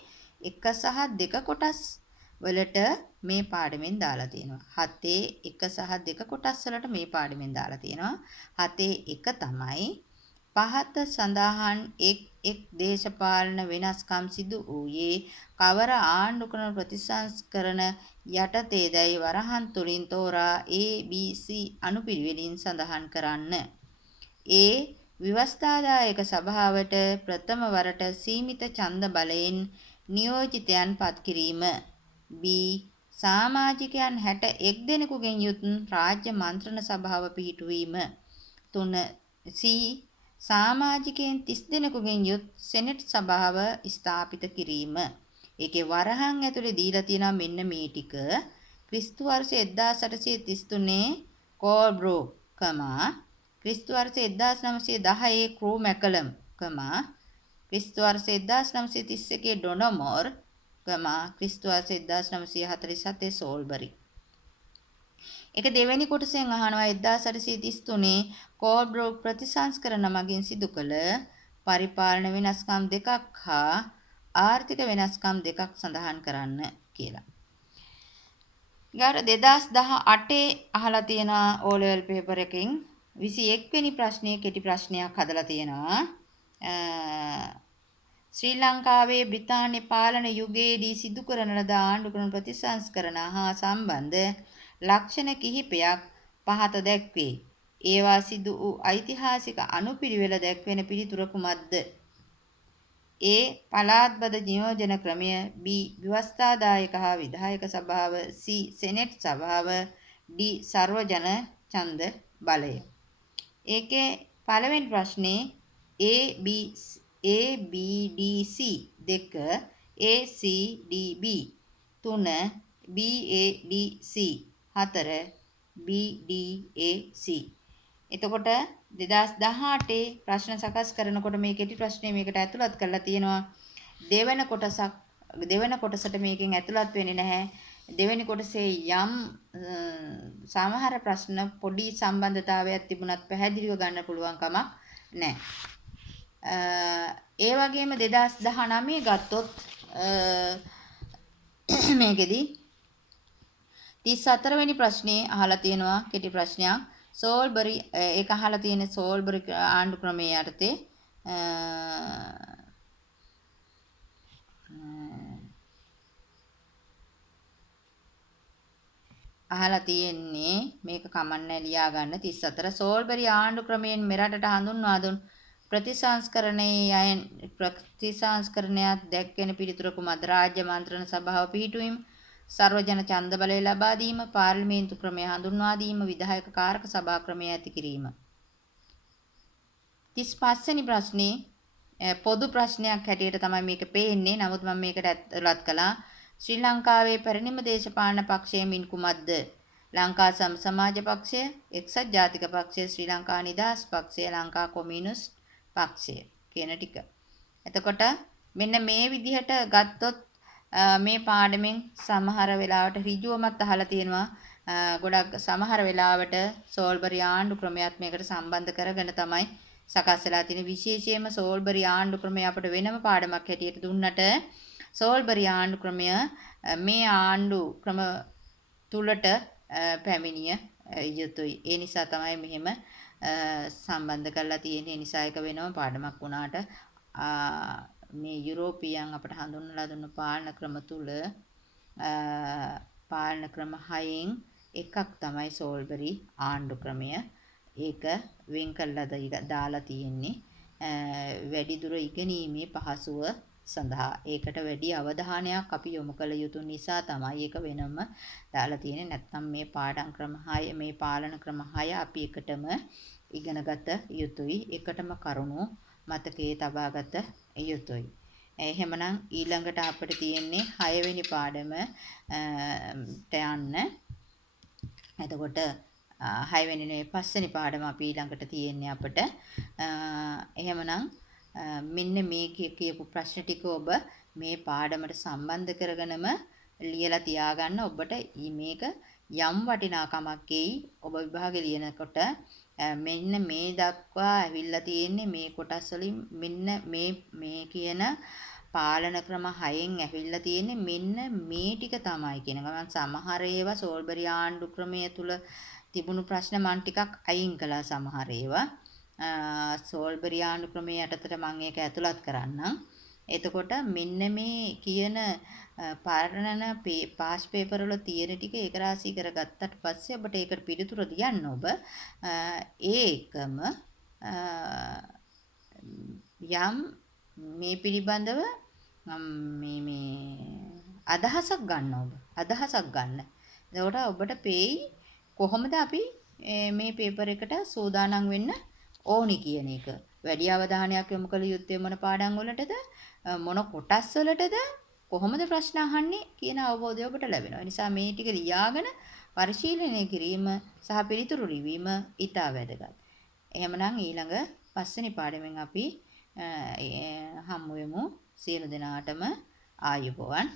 1 සහ 2 කොටස් වලට මේ පාඩමෙන් දාලා තියෙනවා. 7 1 සහ 2 කොටස් වලට මේ පාඩමෙන් දාලා තියෙනවා. 7 1 තමයි පහත සඳහන් එක් දේශපාලන වෙනස්කම් සිදු වූයේ කවර ආණ්ඩු ක්‍රම ප්‍රතිසංස්කරණ යටතේදැයි වරහන් තුලින් තෝරා ABC අනුපිළිවෙලින් සඳහන් කරන්න. A. ව්‍යවස්ථාදායක සභාවට ප්‍රථම වරට සීමිත ඡන්ද බලයෙන් නියෝජිතයන් පත් කිරීම. B. සමාජිකයන් 61 දෙනෙකුගෙන් යුත් රාජ්‍ය මන්ත්‍රණ සභාව පිහිටුවීම. 3. C. සමාජිකයන් 30 දෙනෙකුගෙන් යුත් සෙනෙට් සභාව ස්ථාපිත කිරීම. ඒකේ වරහන් ඇතුලේ දීලා තියෙනවා මෙන්න මේ ටික. ක්‍රිස්තු වර්ෂ 1833 කෝල්බ්‍රෝ ක්‍රිස්තු වර්ෂ 1910 ක්‍රූ මැකලම් ක්‍රිස්තු වර්ෂ 1931 ඩොනමෝර් ක්‍රිස්තු වර්ෂ 1947 සෝල්බරි. ඒක දෙවෙනි කොටසෙන් අහනවා 1833 කෝල්බ්‍රෝ ප්‍රතිසංස්කරණ මගින් සිදු කළ පරිපාලන වෙනස්කම් දෙකක් හා ආර්ථික වෙනස්කම් දෙකක් සඳහන් කරන්න කියලා. ඊගාට 2018 අහලා තියෙන O level paper එකකින් 21 වෙනි ප්‍රශ්නයේ කෙටි ප්‍රශ්නයක් හදලා තියෙනවා. ශ්‍රී ලංකාවේ බ්‍රිතාන්‍ය පාලන යුගයේදී සිදු කරන ලද ආණ්ඩු ක්‍රම ප්‍රතිසංස්කරණ හා සම්බන්ධ ලක්ෂණ කිහිපයක් පහත දැක්වේ. ඒවා සිදු වූ ඓතිහාසික අනුපිළිවෙල දැක්වෙන පිළිතුර කුමක්ද? A. පළාත්බද නියෝජන ක්‍රමය. B. ව්‍යවස්ථාදායක හා විධායක සභාව. C. සෙනෙට් සභාව. D. සර්වජන ඡන්ද බලය. ඒකේ පළවෙනි ප්‍රශ්නේ ABDC 2 ACDB 3 BADC 4 BDAC. එතකොට 2018 ප්‍රශ්න සකස් කරනකොට මේ කෙටි ප්‍රශ්නේ මේකට ඇතුළත් කරලා තියෙනවා. දෙවන කොටසට මේකෙන් ඇතුළත් වෙන්නේ නැහැ. දෙවෙනි කොටසේ යම් සමහර ප්‍රශ්න පොඩි සම්බන්ධතාවයක් තිබුණත් පැහැදිලිව ගන්න පුළුවන් කමක් නැහැ. ඒ වගේම 2019 ගත්තොත් මේකෙදි 34 වෙනි ප්‍රශ්නේ අහලා තියෙනවා කෙටි ප්‍රශ්නයක්. සෝල්බරි ඒක අහලා තියෙන සෝල්බරි ආණ්ඩු ක්‍රමයේ යටතේ අහලා තියෙන්නේ මේක කමන්නේ ලියා ගන්න 34 සෝල්බරි ආණ්ඩු ක්‍රමයෙන් මෙරටට හඳුන්වා දුන් ප්‍රතිසංස්කරණයක් දැක්වෙන පිළිතුර කුමක්ද? රාජ්‍ය මන්ත්‍රණ සභාව පිහිටුවීම, සර්වජන ඡන්ද බලය ලබා දීම, පාර්ලිමේන්තු ක්‍රමය හඳුන්වා දීම, විධායක කාරක සභා ක්‍රමය ඇති කිරීම. 35 වෙනි ප්‍රශ්නේ පොදු ප්‍රශ්නයක් හැටියට තමයි මේක පේන්නේ. නමුත් මම මේකට ඇතුළත් කළා. ශ්‍රී ලංකාවේ පැරණිම දේශපාලන පක්ෂය මින් කුමක්ද? ලංකා සමාජ පක්ෂය, එක්සත් ජාතික පක්ෂය, ශ්‍රී ලංකා නිදහස් පක්ෂය, ලංකා කොමියුනිස්ට් පක්ෂය කියන ටික. එතකොට මෙන්න මේ විදිහට ගත්තොත් මේ පාඩමෙන් සමහර වෙලාවට ඍජුවමත් අහලා තියෙනවා. ගොඩක් සමහර වෙලාවට සෝල්බරි ආණ්ඩු ක්‍රමයක් මේකට සම්බන්ධ කරගෙන තමයි සකස් වෙලා තියෙන විශේෂයෙන්ම සෝල්බරි ආණ්ඩු ක්‍රමය අපිට වෙනම පාඩමක් හැටියට දුන්නට සෝල්බරි ආණ්ඩු ක්‍රමය මේ ආණ්ඩු ක්‍රම තුලට පැමිණිය යුතුයි. ඒ නිසා තමයි මෙහෙම සම්බන්ධ කරලා තියෙන්නේ. ඒ නිසා එක වෙනම පාඩමක් වුණාට මේ යුරෝපියන් අපට හඳුන්වලා දුන්න පාලන ක්‍රම තුල පාලන ක්‍රම 6න් එකක් තමයි සෝල්බරි ආණ්ඩු ක්‍රමය. ඒක වෙන් කළා දාලා තියෙන්නේ වැඩිදුර ඉගෙනීමේ පහසුව සඳහා. ඒකට වැඩි අවධානයක් අපි යොමු කළ යුතු නිසා තමයි ඒක වෙනම දාලා තියෙන්නේ. නැත්නම් මේ පාඩම් ක්‍රම 6 මේ පාලන ක්‍රම 6 අපි එකටම ඉගෙනගත යුතුයි. එකටම කරුණු මතකයේ තබාගත යුතුයි. එහෙමනම් ඊළඟට අපිට තියෙන්නේ 6 වෙනි පාඩමට යන්න. එතකොට 6 වෙනි නෙවෙයි 5 වෙනි පාඩම අපි ඊළඟට තියෙන්නේ අපිට. එහෙමනම් මෙන්න මේ කියපු ප්‍රශ්න ටික ඔබ මේ පාඩමට සම්බන්ධ කරගෙනම ලියලා තියාගන්න. ඔබට මේක යම් වටිනාකමක් එයි. ඔබ විභාගෙ ලියනකොට මෙන්න මේ දක්වා ඇවිල්ලා තියෙන්නේ මේ කොටස් වලින් මෙන්න මේ කියන පාලන ක්‍රම 6න් ඇවිල්ලා තියෙන්නේ මෙන්න මේ ටික තමයි කියන එක. මම සමහර ඒවා සෝල්බරි ආණ්ඩු ක්‍රමය තුල තිබුණු ප්‍රශ්න මම ටිකක් අයින් කළා සමහර ඒවා. සෝල්බරි ආණ්ඩු ක්‍රමයේ යටතට මම ඒක ඇතුළත් කරන්නම්. එතකොට මෙන්න මේ කියන පාරණන පාස් පේපර් වල තියෙන ටික ඒක රාශී කරගත්තට පස්සේ ඔබට ඒකට පිළිතුර දියන්න ඔබ ඒකම යම් මේ පිළිබඳව මේ අදහසක් ගන්න ඔබ අදහසක් ගන්න. එතකොට ඔබට පේයි කොහොමද අපි මේ පේපර් එකට සූදානම් වෙන්න ඕනි කියන එක. වැඩි අවධානයක් යොමු කළ යුත්තේ මොන පාඩම් වලටද මොන කොටස් වලටද කොහොමද ප්‍රශ්න අහන්නේ කියන අවබෝධය ඔබට ලැබෙනවා. ඒ නිසා මේ ටික ලියාගෙන පරිශීලනය කිරීම සහ පිළිතුරු ලිවීම ඉතා වැදගත්. එහෙමනම් ඊළඟ 5 වෙනි පාඩමෙන් අපි හමු වෙමු. සියලු දෙනාටම ආයුබෝවන්.